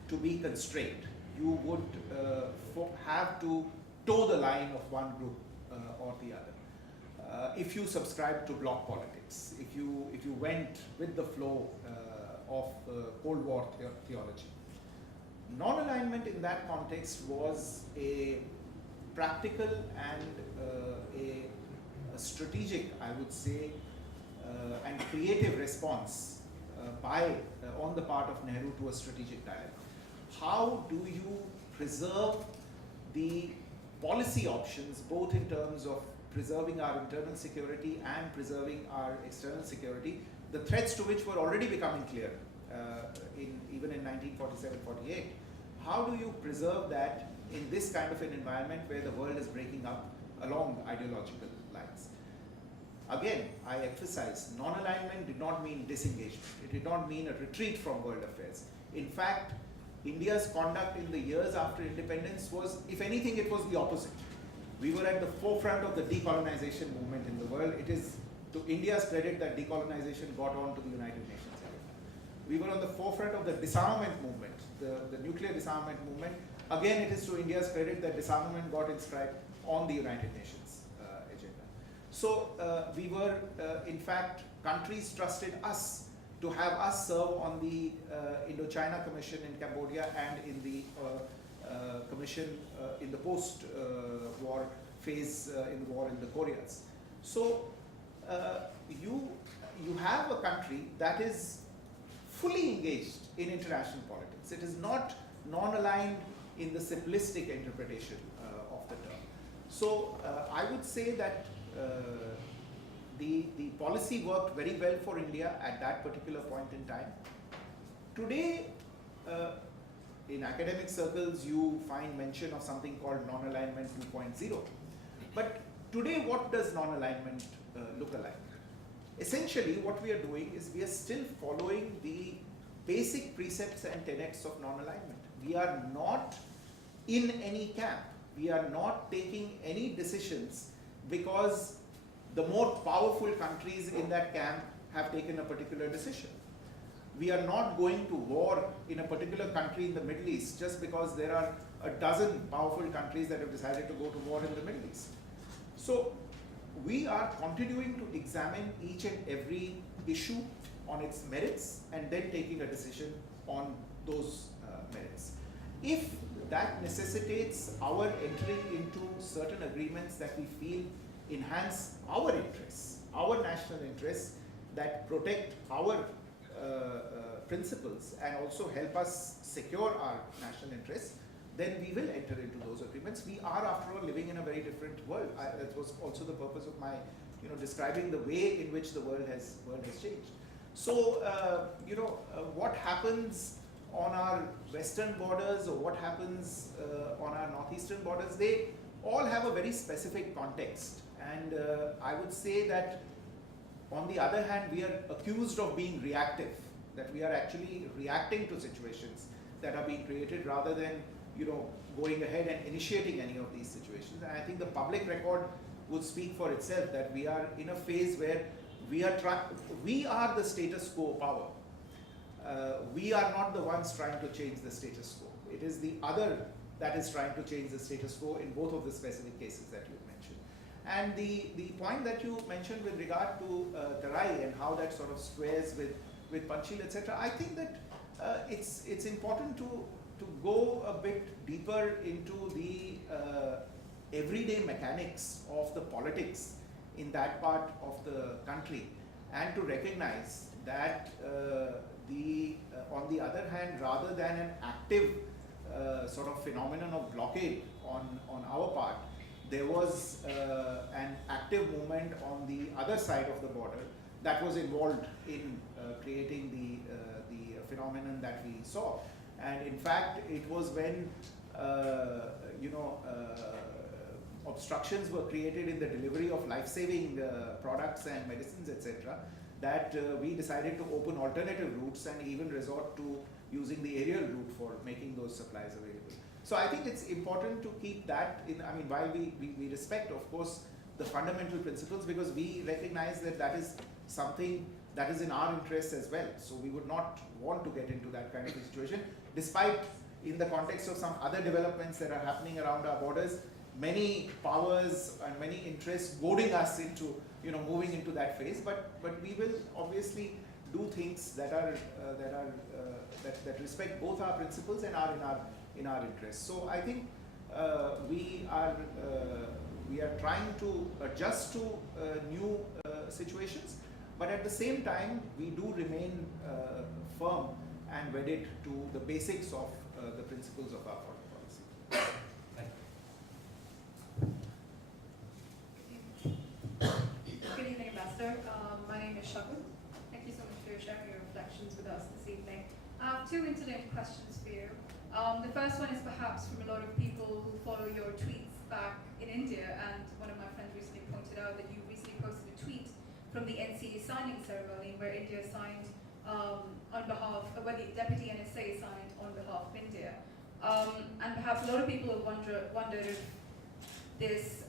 to be constrained. You would have to toe the line of one group or the other. If you subscribe to bloc politics, if you went with the flow of Cold War theology. Non-alignment in that context was a practical and a strategic, I would say, and creative response on the part of Nehru to a strategic dialogue. How do you preserve the policy options, both in terms of preserving our internal security and preserving our external security, the threats to which were already becoming clear even in 1947-48. How do you preserve that in this kind of an environment where the world is breaking up along ideological lines? Again, I emphasize, non-alignment did not mean disengagement. It did not mean a retreat from world affairs. In fact, India's conduct in the years after independence was, if anything, it was the opposite. We were at the forefront of the decolonization movement in the world. It is to India's credit that decolonization got on to the United Nations. We were on the forefront of the disarmament movement, the nuclear disarmament movement. Again, it is to India's credit that disarmament got inscribed on the United Nations agenda. So we were, in fact, countries trusted us to have us serve on the Indochina Commission in Cambodia and in the commission in the post-war phase in the war in the Koreas. So you have a country that is fully engaged in international politics. It is not non-aligned in the simplistic interpretation of the term. So I would say that the policy worked very well for India at that particular point in time. Today, in academic circles, you find mention of something called non-alignment 2.0. But today, what does non-alignment look like? Essentially, what we are doing is we are still following the basic precepts and tenets of non-alignment. We are not in any camp. We are not taking any decisions because the more powerful countries in that camp have taken a particular decision. We are not going to war in a particular country in the Middle East just because there are a dozen powerful countries that have decided to go to war in the Middle East. So we are continuing to examine each and every issue on its merits and then taking a decision on those merits. If that necessitates our entering into certain agreements that we feel enhance our interests, our national interests, that protect our principles and also help us secure our national interests, then we will enter into those agreements. We are, after all, living in a very different world. That was also the purpose of my, describing the way in which the world has changed. So, what happens on our western borders or what happens on our northeastern borders, they all have a very specific context. And I would say that, on the other hand, we are accused of being reactive, that we are actually reacting to situations that are being created rather than, going ahead and initiating any of these situations. And I think the public record would speak for itself, that we are in a phase where we are the status quo power. We are not the ones trying to change the status quo. It is the other that is trying to change the status quo in both of the specific cases that you mentioned. And the point that you mentioned with regard to Tarai and how that sort of squares with Panchil, etc., I think that it's important to go a bit deeper into the everyday mechanics of the politics in that part of the country, and to recognize that on the other hand, rather than an active sort of phenomenon of blockade on our part, there was an active movement on the other side of the border that was involved in creating the phenomenon that we saw. And in fact, it was when obstructions were created in the delivery of life-saving products and medicines, etc., that we decided to open alternative routes and even resort to using the aerial route for making those supplies available. So I think it's important to keep that in, while we respect, of course, the fundamental principles, because we recognize that that is something that is in our interest as well. So we would not want to get into that kind of a situation, despite, in the context of some other developments that are happening around our borders, many powers and many interests goading us into, moving into that phase. But we will obviously do things that respect both our principles and are in our interests. So I think we are trying to adjust to new situations, but at the same time we do remain firm and wedded to the basics of the principles of our foreign policy. Good evening, Ambassador. My name is Shagun. Thank you so much for sharing your reflections with us this evening. I have two interlinked questions for you. The first one is perhaps from a lot of people who follow your tweets back in India, and one of my friends recently pointed out that you recently posted a tweet from the NCA signing ceremony where India signed on behalf, where the Deputy NSA signed on behalf of India. And perhaps a lot of people have wondered if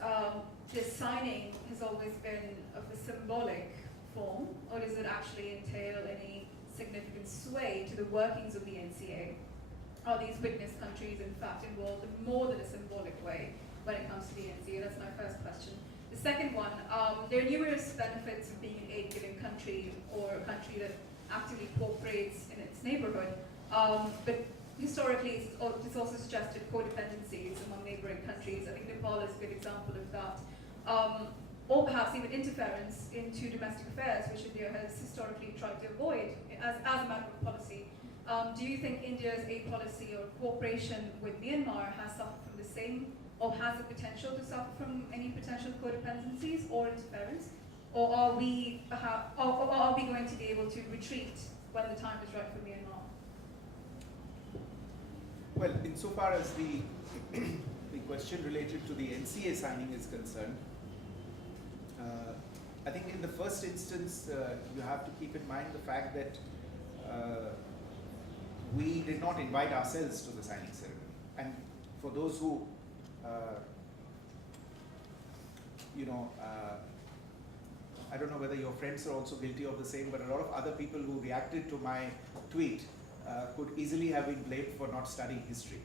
this signing has always been of a symbolic form, or does it actually entail any significant sway to the workings of the NCA? Are these witness countries in fact involved in more than a symbolic way when it comes to the NCA? That's my first question. The second one, there are numerous benefits of being an aid-giving country, or a country that actively cooperates in its neighborhood, but historically it's also suggested codependencies among neighboring countries. I think Nepal is a good example of that. Or perhaps even interference into domestic affairs, which India has historically tried to avoid as a matter of policy. Do you think India's aid policy or cooperation with Myanmar has suffered from the same, or has the potential to suffer from any potential codependencies or interference? Or are we going to be able to retreat when the time is right for Myanmar? Well, insofar as the question related to the NCA signing is concerned, I think in the first instance, you have to keep in mind the fact that we did not invite ourselves to the signing ceremony. And for those who, I don't know whether your friends are also guilty of the same, but a lot of other people who reacted to my tweet could easily have been blamed for not studying history.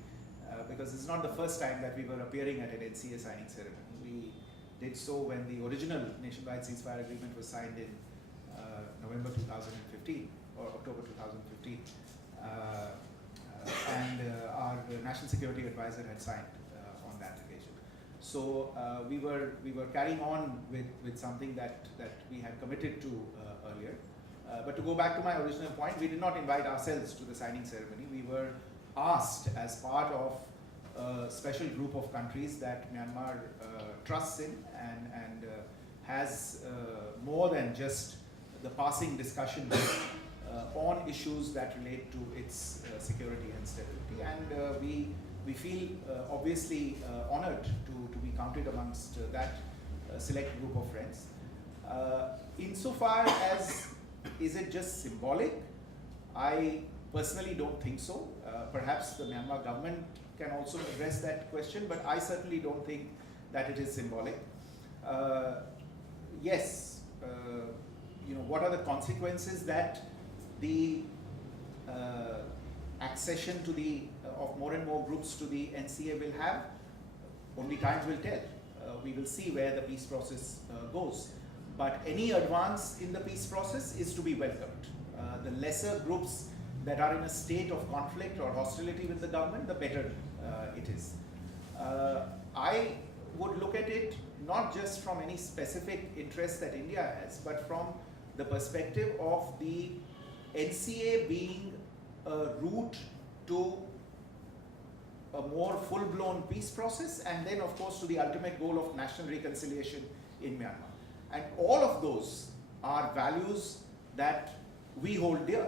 Because it's not the first time that we were appearing at an NCA signing ceremony. We did so when the original nationwide ceasefire agreement was signed in November 2015 or October 2015. And our national security advisor had signed on that occasion. So we were carrying on with something that we had committed to earlier. But to go back to my original point, we did not invite ourselves to the signing ceremony. We were asked as part of a special group of countries that Myanmar trusts in and has more than just the passing discussion on issues that relate to its security and stability. And we feel obviously honored to be counted amongst that select group of friends. Insofar as is it just symbolic, I personally don't think so. Perhaps the Myanmar government can also address that question, but I certainly don't think that it is symbolic. Yes, what are the consequences that the accession to the of more and more groups to the NCA will have? Only time will tell. We will see where the peace process goes. But any advance in the peace process is to be welcomed. The lesser groups that are in a state of conflict or hostility with the government, the better it is. I would look at it not just from any specific interest that India has, but from the perspective of the NCA being a route to a more full-blown peace process, and then of course to the ultimate goal of national reconciliation in Myanmar. And all of those are values that we hold dear.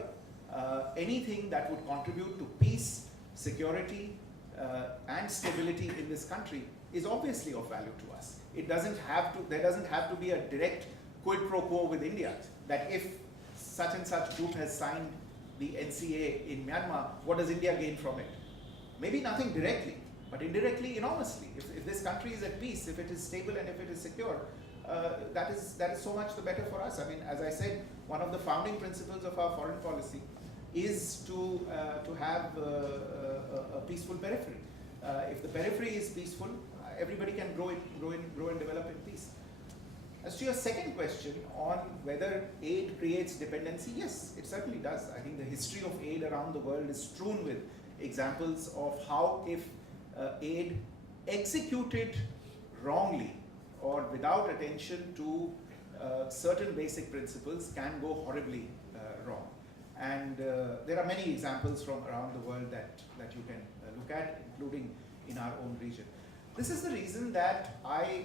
Anything that would contribute to peace, security, and stability in this country is obviously of value to us. There doesn't have to be a direct quid pro quo with India, that if such and such group has signed the NCA in Myanmar, what does India gain from it? Maybe nothing directly, but indirectly enormously. If this country is at peace, if it is stable and if it is secure, that is so much the better for us. I mean, as I said, one of the founding principles of our foreign policy is to have a peaceful periphery. If the periphery is peaceful, everybody can grow and develop in peace. As to your second question on whether aid creates dependency, yes, it certainly does. I think the history of aid around the world is strewn with examples of how if aid executed wrongly or without attention to certain basic principles can go horribly wrong. And there are many examples from around the world that you can look at, including in our own region. This is the reason that I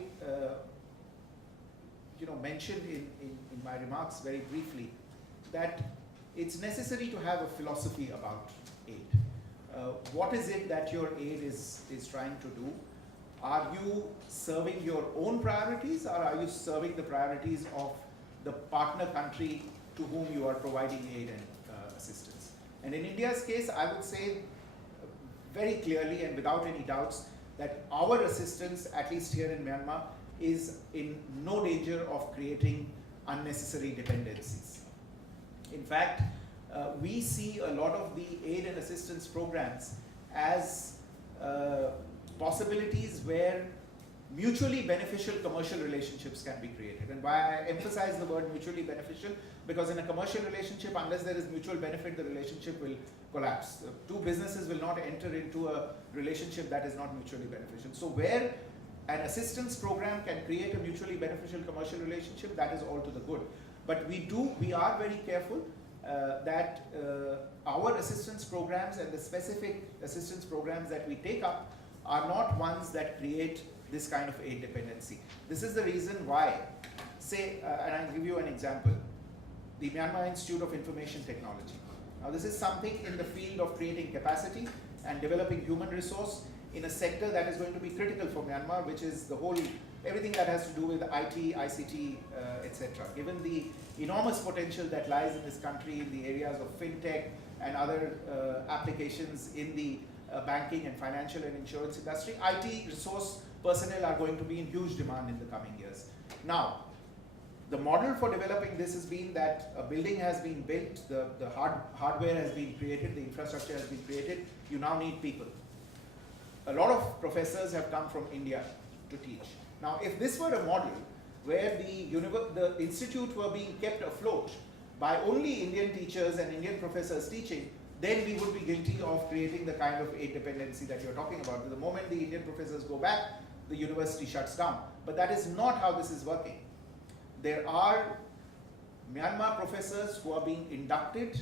mentioned in my remarks very briefly that it's necessary to have a philosophy about aid. What is it that your aid is trying to do? Are you serving your own priorities, or are you serving the priorities of the partner country to whom you are providing aid and assistance? And in India's case, I would say very clearly and without any doubts that our assistance, at least here in Myanmar, is in no danger of creating unnecessary dependencies. In fact, we see a lot of the aid and assistance programs as possibilities where mutually beneficial commercial relationships can be created. And why I emphasize the word mutually beneficial, because in a commercial relationship, unless there is mutual benefit, the relationship will collapse. Two businesses will not enter into a relationship that is not mutually beneficial. So where an assistance program can create a mutually beneficial commercial relationship, that is all to the good. But we are very careful that our assistance programs and the specific assistance programs that we take up are not ones that create this kind of aid dependency. This is the reason why, say, and I'll give you an example, the Myanmar Institute of Information Technology. Now this is something in the field of creating capacity and developing human resource in a sector that is going to be critical for Myanmar, which is everything that has to do with IT, ICT, etc. Given the enormous potential that lies in this country in the areas of fintech and other applications in the banking and financial and insurance industry, IT resource personnel are going to be in huge demand in the coming years. Now, the model for developing this has been that a building has been built, the hardware has been created, the infrastructure has been created, you now need people. A lot of professors have come from India to teach. Now, if this were a model where the institute were being kept afloat by only Indian teachers and Indian professors teaching, then we would be guilty of creating the kind of aid dependency that you're talking about. The moment the Indian professors go back, the university shuts down. But that is not how this is working. There are Myanmar professors who are being inducted,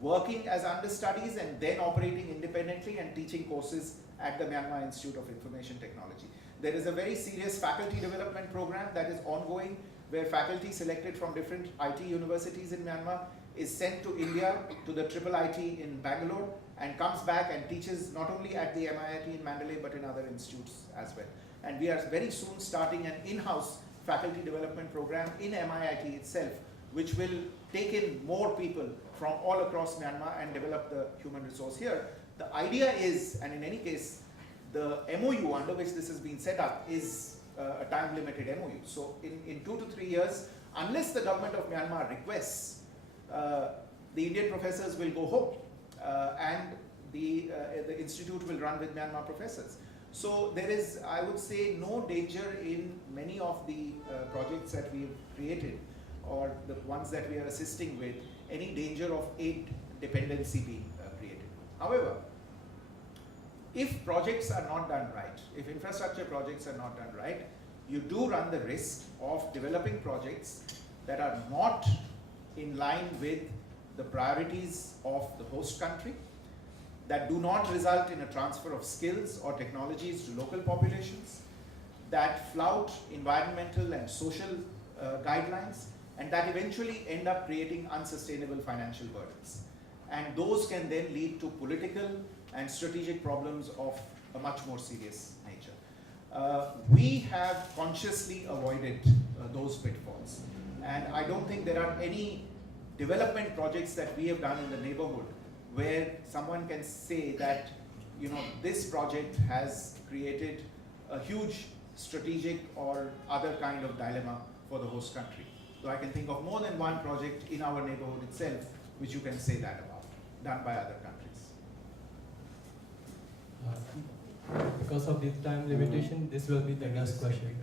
working as understudies and then operating independently and teaching courses at the Myanmar Institute of Information Technology. There is a very serious faculty development program that is ongoing, where faculty selected from different IT universities in Myanmar is sent to India, to the IIIT in Bangalore, and comes back and teaches not only at the MIIT in Mandalay but in other institutes as well. And we are very soon starting an in-house faculty development program in MIIT itself, which will take in more people from all across Myanmar and develop the human resource here. The idea is, and in any case, the MOU under which this has been set up is a time-limited MOU. So in 2 to 3 years, unless the government of Myanmar requests, the Indian professors will go home, and the institute will run with Myanmar professors. So there is, I would say, no danger in many of the projects that we've created, or the ones that we are assisting with, any danger of aid dependency being created. However, if projects are not done right, if infrastructure projects are not done right, you do run the risk of developing projects that are not in line with the priorities of the host country, that do not result in a transfer of skills or technologies to local populations, that flout environmental and social guidelines, and that eventually end up creating unsustainable financial burdens. And those can then lead to political and strategic problems of a much more serious nature. We have consciously avoided those pitfalls, and I don't think there are any development projects that we have done in the neighborhood where someone can say that, you know, this project has created a huge strategic or other kind of dilemma for the host country. So I can think of more than one project in our neighborhood itself which you can say that about, done by other countries. Because of the time limitation, this will be the last question.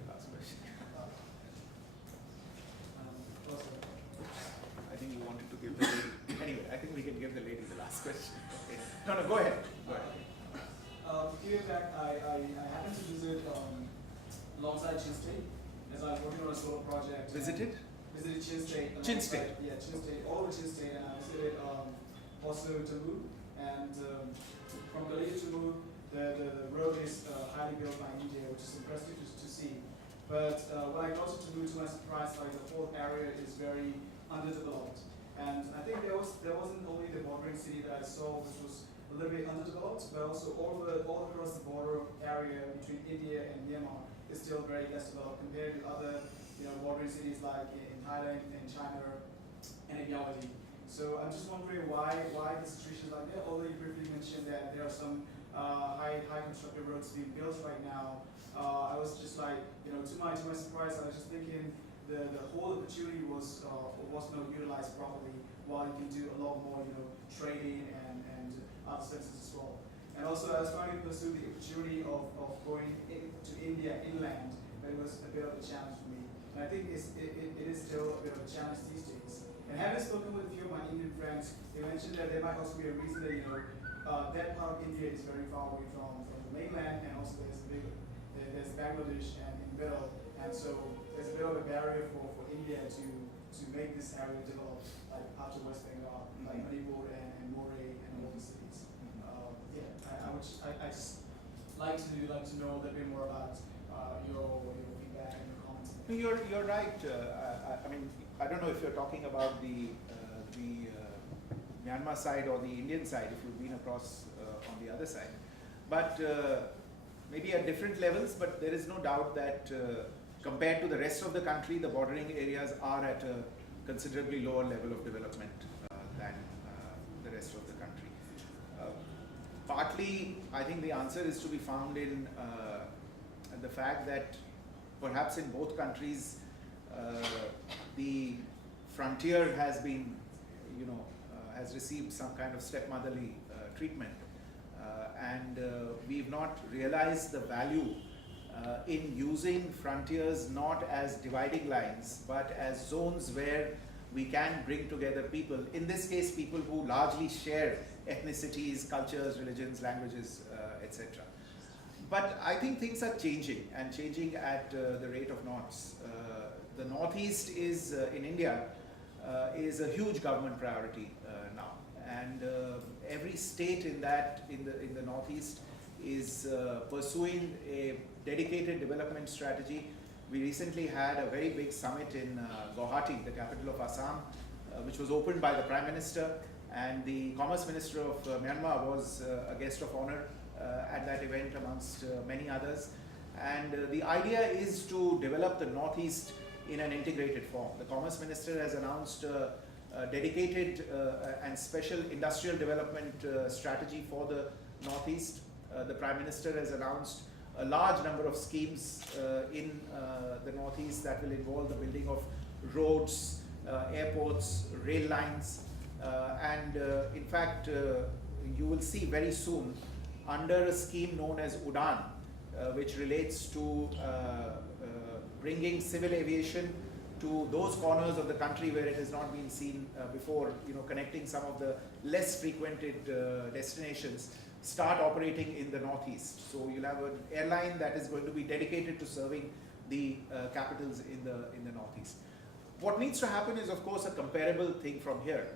I think you wanted to give the lady. Anyway, I think we can give the lady the last question. Okay. No, go ahead. Go ahead. A few years back, I happened to visit alongside Chin State as I was working on a solar project. Visited Chin State. Chin State. Yeah, Chin State, all over Chin State, and I visited also Tamil, and from Delhi to Tamil, the road is highly built by India, which is impressive to see. But when I got to Tamil, to my surprise, like the whole area is very underdeveloped. And I think there wasn't only the bordering city that I saw, which was a little bit underdeveloped, but also all across the border area between India and Myanmar is still very less developed compared to other, bordering cities like in Thailand, in China, and in Yaoundé. So I'm just wondering why the situation is like that. Although you briefly mentioned that there are some high constructed roads being built right now, I was just like, to my surprise, I was just thinking the whole opportunity was not utilized properly, while you can do a lot more, trading and other services as well. And also, I was trying to pursue the opportunity of going to India inland, but it was a bit of a challenge for me. And I think it is still a bit of a challenge these days. And having spoken with a few of my Indian friends, they mentioned that there might also be a reason that that part of India is very far away from the mainland, and also there's Bangladesh and in the middle, and so there's a bit of a barrier for India to make this area develop, like after West Bengal, like Manipur and Moreh and all these cities. I just like to know a little bit more about your feedback and your comments. You're right. I mean, I don't know if you're talking about the Myanmar side or the Indian side, if you've been across on the other side, but maybe at different levels. But there is no doubt that compared to the rest of the country, the bordering areas are at a considerably lower level of development than the rest of the country. Partly, I think the answer is to be found in the fact that perhaps in both countries, the frontier has been, has received some kind of stepmotherly treatment, and we've not realized the value in using frontiers not as dividing lines, but as zones where we can bring together people, in this case people who largely share ethnicities, cultures, religions, languages, etc. But I think things are changing, and changing at the rate of knots. The Northeast is, in India, is a huge government priority now, and every state in the Northeast is pursuing a dedicated development strategy. We recently had a very big summit in Guwahati, the capital of Assam, which was opened by the Prime Minister, and the Commerce Minister of Myanmar was a guest of honor at that event amongst many others. And the idea is to develop the Northeast in an integrated form. The Commerce Minister has announced a dedicated and special industrial development strategy for the Northeast. The Prime Minister has announced a large number of schemes in the Northeast that will involve the building of roads, airports, rail lines, and in fact you will see very soon under a scheme known as UDAN, which relates to bringing civil aviation to those corners of the country where it has not been seen before, connecting some of the less frequented destinations, start operating in the Northeast. So you'll have an airline that is going to be dedicated to serving the capitals in the Northeast. What needs to happen is, of course, a comparable thing from here,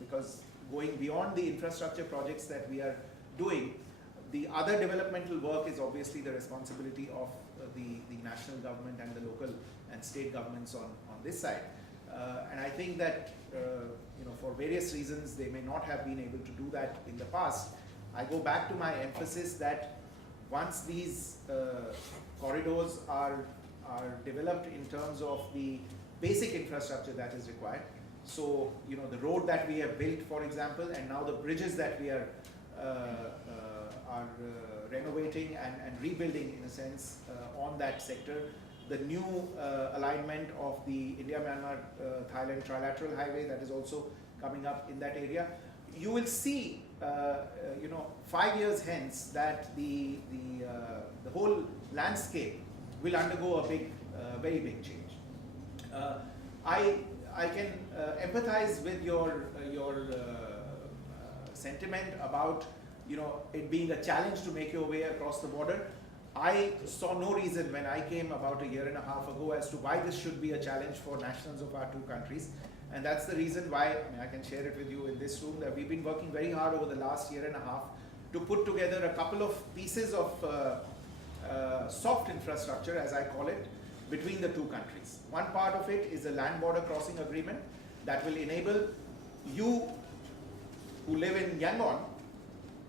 because going beyond the infrastructure projects that we are doing, the other developmental work is obviously the responsibility of the national government and the local and state governments on this side. And I think that for various reasons they may not have been able to do that in the past. I go back to my emphasis that once these corridors are developed in terms of the basic infrastructure that is required, so the road that we have built, for example, and now the bridges that we are renovating and rebuilding in a sense on that sector, the new alignment of the India-Myanmar-Thailand trilateral highway that is also coming up in that area, you will see 5 years hence that the whole landscape will undergo a very big change. I can empathize with your sentiment about it being a challenge to make your way across the border. I saw no reason when I came about a year and a half ago as to why this should be a challenge for nationals of our two countries. And that's the reason why, I can share it with you in this room, that we've been working very hard over the last year and a half to put together a couple of pieces of soft infrastructure, as I call it, between the two countries. One part of it is a land border crossing agreement that will enable you who live in Yangon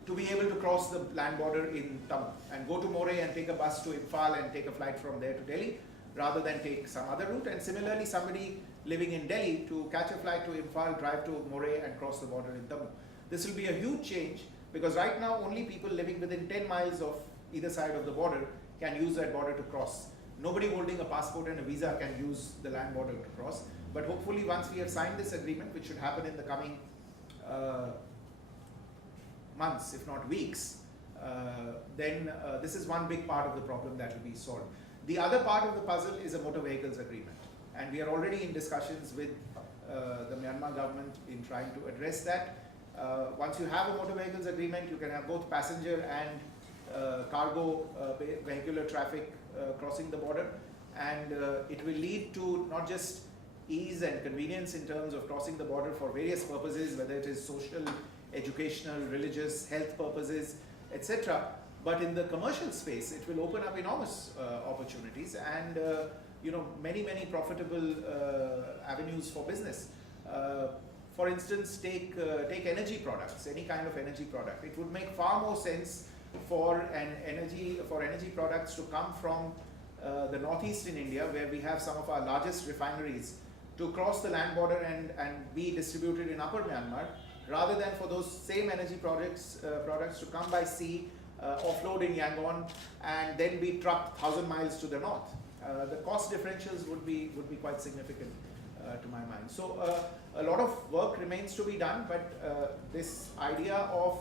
to be able to cross the land border in Tamil and go to Moreh and take a bus to Imphal and take a flight from there to Delhi rather than take some other route. And similarly, somebody living in Delhi to catch a flight to Imphal, drive to Moreh and cross the border in Tamil. This will be a huge change because right now only people living within 10 miles of either side of the border can use that border to cross. Nobody holding a passport and a visa can use the land border to cross. But hopefully once we have signed this agreement, which should happen in the coming months, if not weeks, then this is one big part of the problem that will be solved. The other part of the puzzle is a motor vehicles agreement. And we are already in discussions with the Myanmar government in trying to address that. Once you have a motor vehicles agreement, you can have both passenger and cargo vehicular traffic crossing the border. And it will lead to not just ease and convenience in terms of crossing the border for various purposes, whether it is social, educational, religious, health purposes, etc. But in the commercial space, it will open up enormous opportunities and many profitable avenues for business. For instance, take energy products, any kind of energy product. It would make far more sense for energy products to come from the northeast in India, where we have some of our largest refineries, to cross the land border and be distributed in upper Myanmar, rather than for those same energy products to come by sea, offload in Yangon, and then be trucked 1,000 miles to the north. The cost differentials would be quite significant to my mind. So a lot of work remains to be done, but this idea of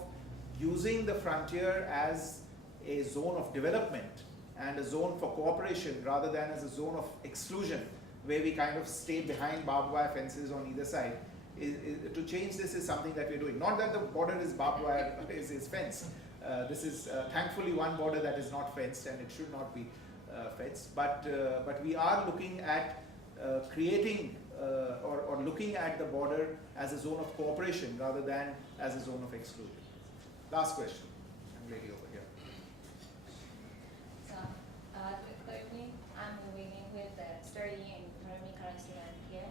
using the frontier as a zone of development and a zone for cooperation rather than as a zone of exclusion where we kind of stay behind barbed wire fences on either side, to change this is something that we're doing. Not that the border is barbed wire, is fenced. This is thankfully one border that is not fenced, and it should not be fenced. But we are looking at creating or looking at the border as a zone of cooperation rather than as a zone of exclusion. Last question, young lady over here. Good evening. I'm Winnie with studying in Parami current student here.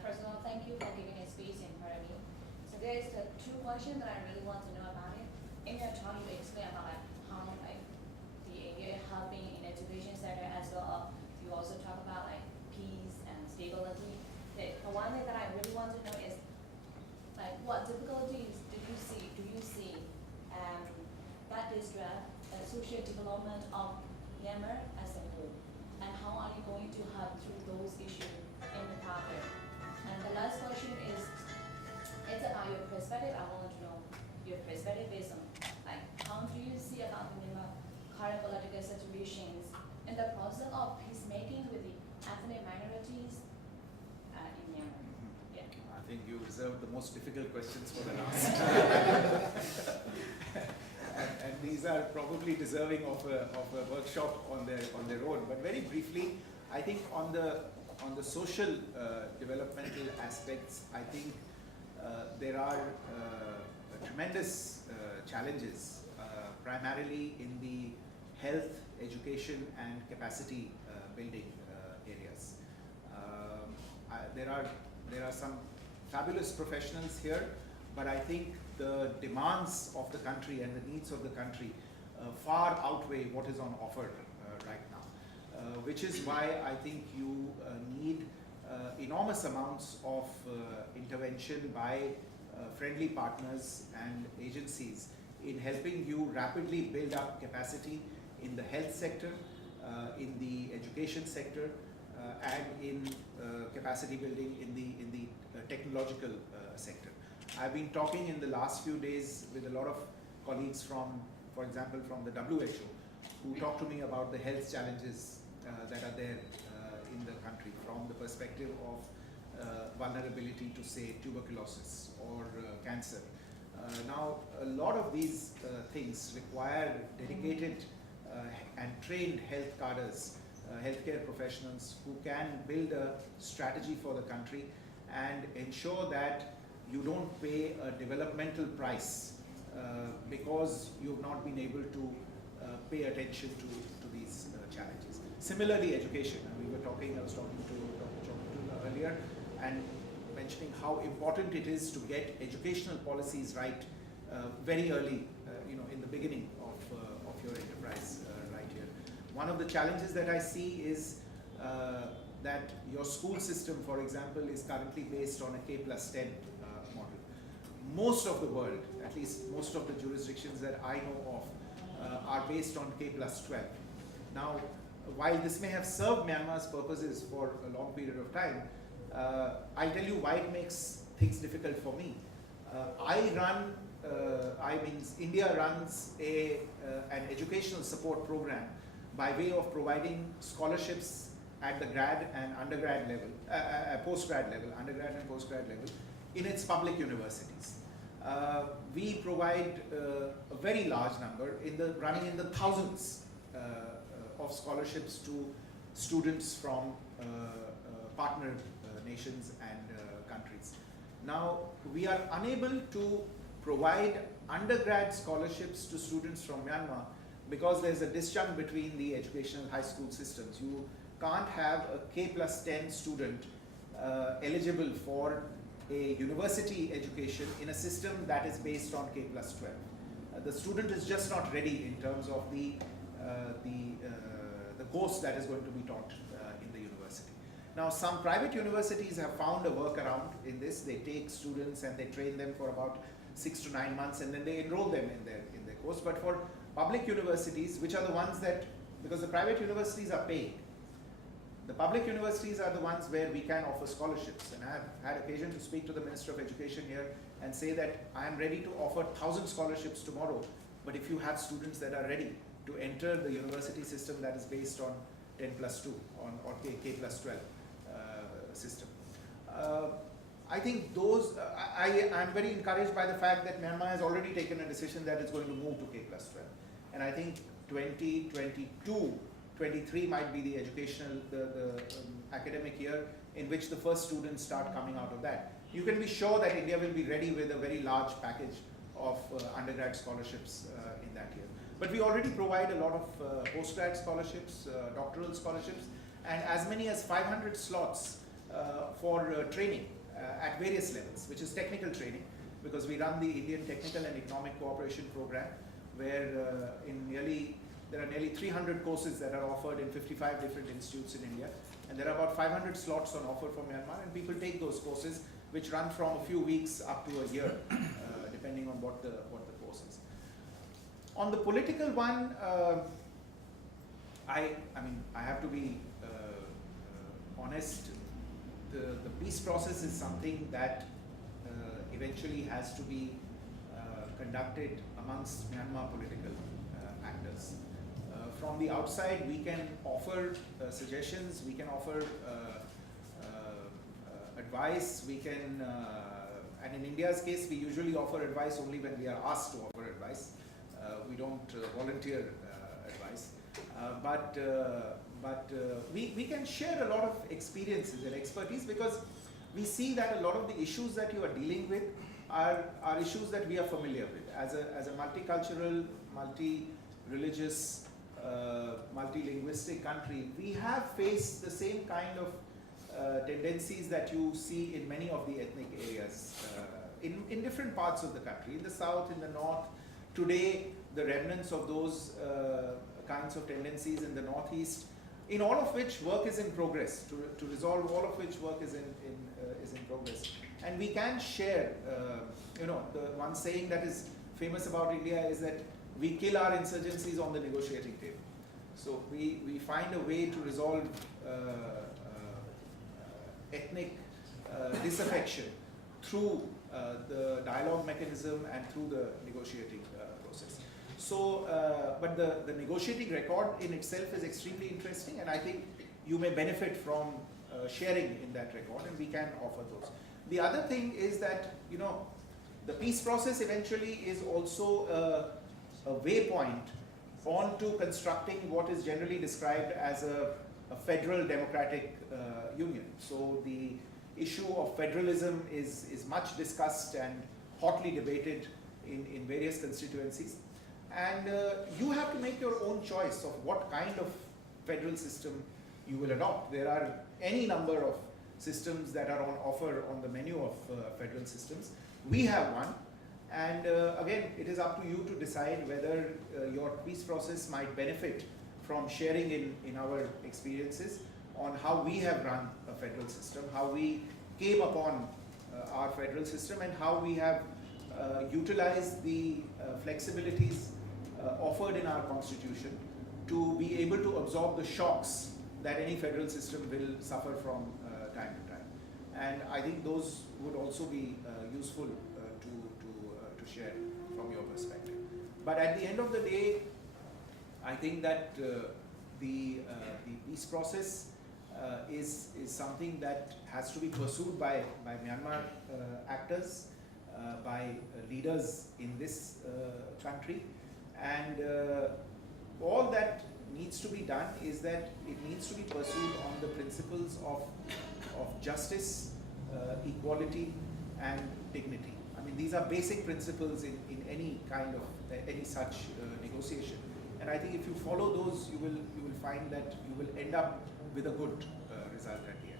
First of all, thank you for giving a speech in Parami. So there is the two questions that I really want to know about it. In your talk, you explain about like, how like the India is helping in education sector as well. You also talk about like peace and stability. The one thing that I really want to know is like what difficulties do you see that disrupt the social development of Myanmar as a whole, and how are you going to help through those issues in the future? And the last question is, it's about your perspective. I want to know your perspective based on like how do you see about the Myanmar current political situations in the process of peacemaking with the ethnic minorities in Myanmar? Yeah. I think you reserved the most difficult questions for the last. and these are probably deserving of a workshop on their own. But very briefly, I think on the social developmental aspects, I think there are tremendous challenges, primarily in the health, education, and capacity building areas. There are some fabulous professionals here, but I think the demands of the country and the needs of the country far outweigh what is on offer right now, which is why I think you need enormous amounts of intervention by friendly partners and agencies in helping you rapidly build up capacity in the health sector, in the education sector, and in capacity building in the technological sector. I've been talking in the last few days with a lot of colleagues from, for example, from the WHO, who talk to me about the health challenges that are there in the country from the perspective of vulnerability to, say, tuberculosis or cancer. Now, a lot of these things require dedicated and trained health cadres, healthcare professionals who can build a strategy for the country and ensure that you don't pay a developmental price because you've not been able to pay attention to these challenges. Similarly, education. I was talking to Dr. Chokutula earlier and mentioning how important it is to get educational policies right very early, in the beginning of your enterprise right here. One of the challenges that I see is that your school system, for example, is currently based on a K+10 model. Most of the world, at least most of the jurisdictions that I know of, are based on K+12. Now, while this may have served Myanmar's purposes for a long period of time, I'll tell you why it makes things difficult for me. India runs an educational support program by way of providing scholarships at the grad and undergrad level, postgrad level, undergrad and postgrad level, in its public universities. We provide a very large number, running in the thousands of scholarships to students from partner nations and countries. Now, we are unable to provide undergrad scholarships to students from Myanmar because there's a disjunct between the educational high school systems. You can't have a K+10 student eligible for a university education in a system that is based on K+12. The student is just not ready in terms of the course that is going to be taught in the university. Now, some private universities have found a workaround in this. They take students and they train them for about 6 to 9 months, and then they enroll them in their course. But for public universities, which are the ones that, because the private universities are paying, the public universities are the ones where we can offer scholarships. And I have had occasion to speak to the Minister of Education here and say that I am ready to offer 1,000 scholarships tomorrow, but if you have students that are ready to enter the university system that is based on 10+2 or K+12 system. I think those, I'm very encouraged by the fact that Myanmar has already taken a decision that it's going to move to K+12. And I think 2022, 23 might be the academic year in which the first students start coming out of that. You can be sure that India will be ready with a very large package of undergrad scholarships in that year. But we already provide a lot of postgrad scholarships, doctoral scholarships, and as many as 500 slots for training at various levels, which is technical training, because we run the Indian Technical and Economic Cooperation Program, where there are nearly 300 courses that are offered in 55 different institutes in India, and there are about 500 slots on offer for Myanmar, and people take those courses, which run from a few weeks up to a year, depending on what the course is. On the political one, I have to be honest. The peace process is something that eventually has to be conducted amongst Myanmar political actors. From the outside, we can offer suggestions, we can offer advice, we can, and in India's case, we usually offer advice only when we are asked to offer advice. We don't volunteer advice. But we can share a lot of experiences and expertise, because we see that a lot of the issues that you are dealing with are issues that we are familiar with. As a multicultural, multi-religious, multilinguistic country, we have faced the same kind of tendencies that you see in many of the ethnic areas in different parts of the country, in the south, in the north. Today, the remnants of those kinds of tendencies in the northeast, in all of which work is in progress, to resolve all of which work is in progress. And we can share, the one saying that is famous about India is that we kill our insurgencies on the negotiating table. So we find a way to resolve ethnic disaffection through the dialogue mechanism and through the negotiating process. So, but the negotiating record in itself is extremely interesting, and I think you may benefit from sharing in that record, and we can offer those. The other thing is that, the peace process eventually is also a waypoint onto constructing what is generally described as a federal democratic union. So the issue of federalism is much discussed and hotly debated in various constituencies. And you have to make your own choice of what kind of federal system you will adopt. There are any number of systems that are on offer on the menu of federal systems. We have one, and again, it is up to you to decide whether your peace process might benefit from sharing in our experiences on how we have run a federal system, how we came upon our federal system, and how we have utilized the flexibilities offered in our constitution to be able to absorb the shocks that any federal system will suffer from time to time. And I think those would also be useful to share from your perspective. But at the end of the day, I think that the peace process is something that has to be pursued by Myanmar actors, by leaders in this country, and all that needs to be done is that it needs to be pursued on the principles of justice, equality, and dignity. I mean, these are basic principles in any kind of any such negotiation. And I think if you follow those, you will find that you will end up with a good result at the end.